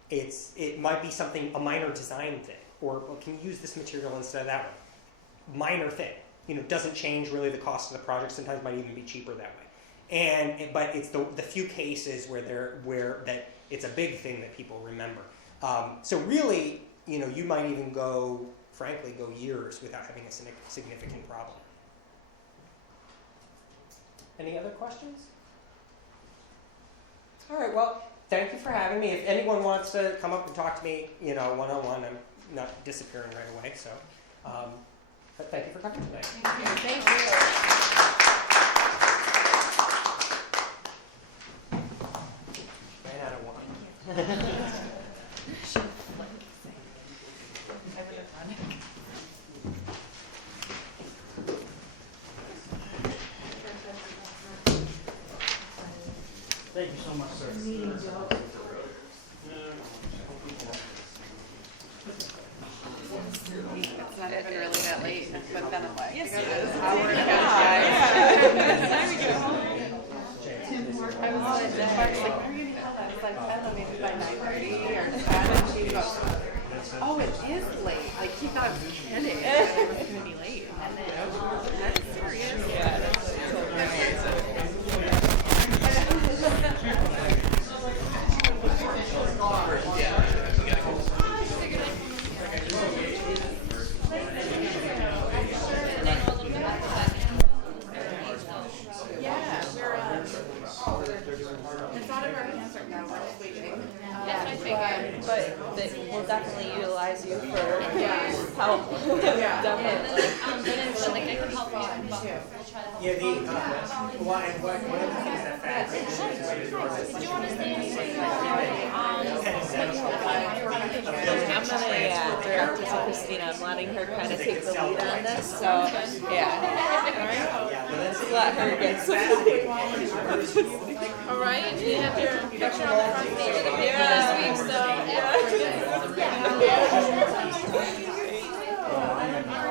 It might be a minor design thing, or well, can you use this material instead of that one? Minor thing. Doesn't change really the cost of the project. Sometimes might even be cheaper that way. But it's the few cases where that it's a big thing that people remember. So really, you might even go years without having a significant problem. Any other questions? All right, well, thank you for having me. If anyone wants to come up and talk to me, one-on-one, I'm not disappearing right away. So, but thank you for coming today. Thank you. Ran out of wine. Thank you so much, sir. It's not even really that late, but then it was. Yes, Because it is. it's hour and a half. I was like, Mark's like, when are you gonna tell that? It's like, I don't know, maybe by 9:30 or 10. And she goes, oh, it is late. Like, he thought it was kidding. It was gonna be late. And then, that's serious. Yeah, that's but we'll definitely utilize you for help. Definitely. Like I can help you, but we'll try to. Yeah, one of the things that factors Do you want to stay in I'm gonna direct it to Christina. I'm letting her kind of take the lead on this. So yeah, all right. Let her get some. All right, and you have your picture on the front page of the paper this week, so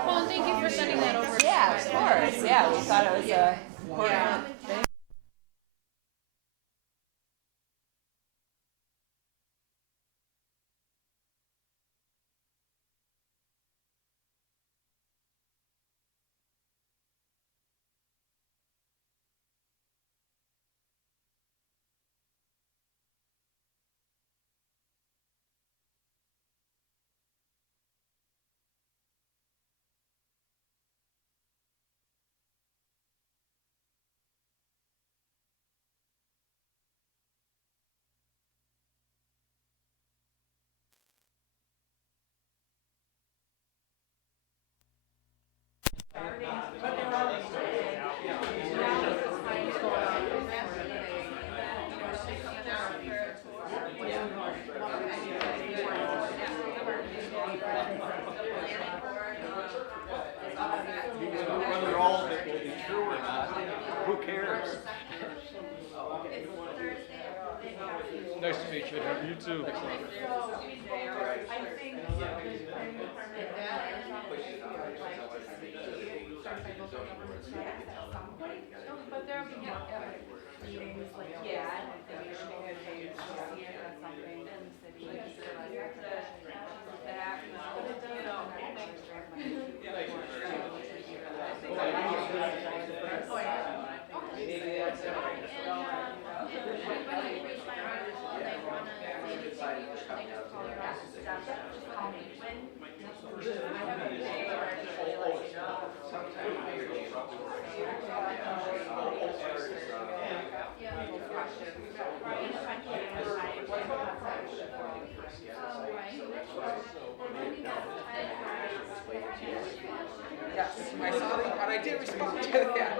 well, and thank you for sending that over. Yeah, of course. Yeah, we thought it was a important thing. Whether all of it will be true or not, who cares? Nice to meet you. You too. But there'll be meetings like, yeah, and we should be good things, see it as something in the city, that, but it Yes, I saw the, and I did respond to that.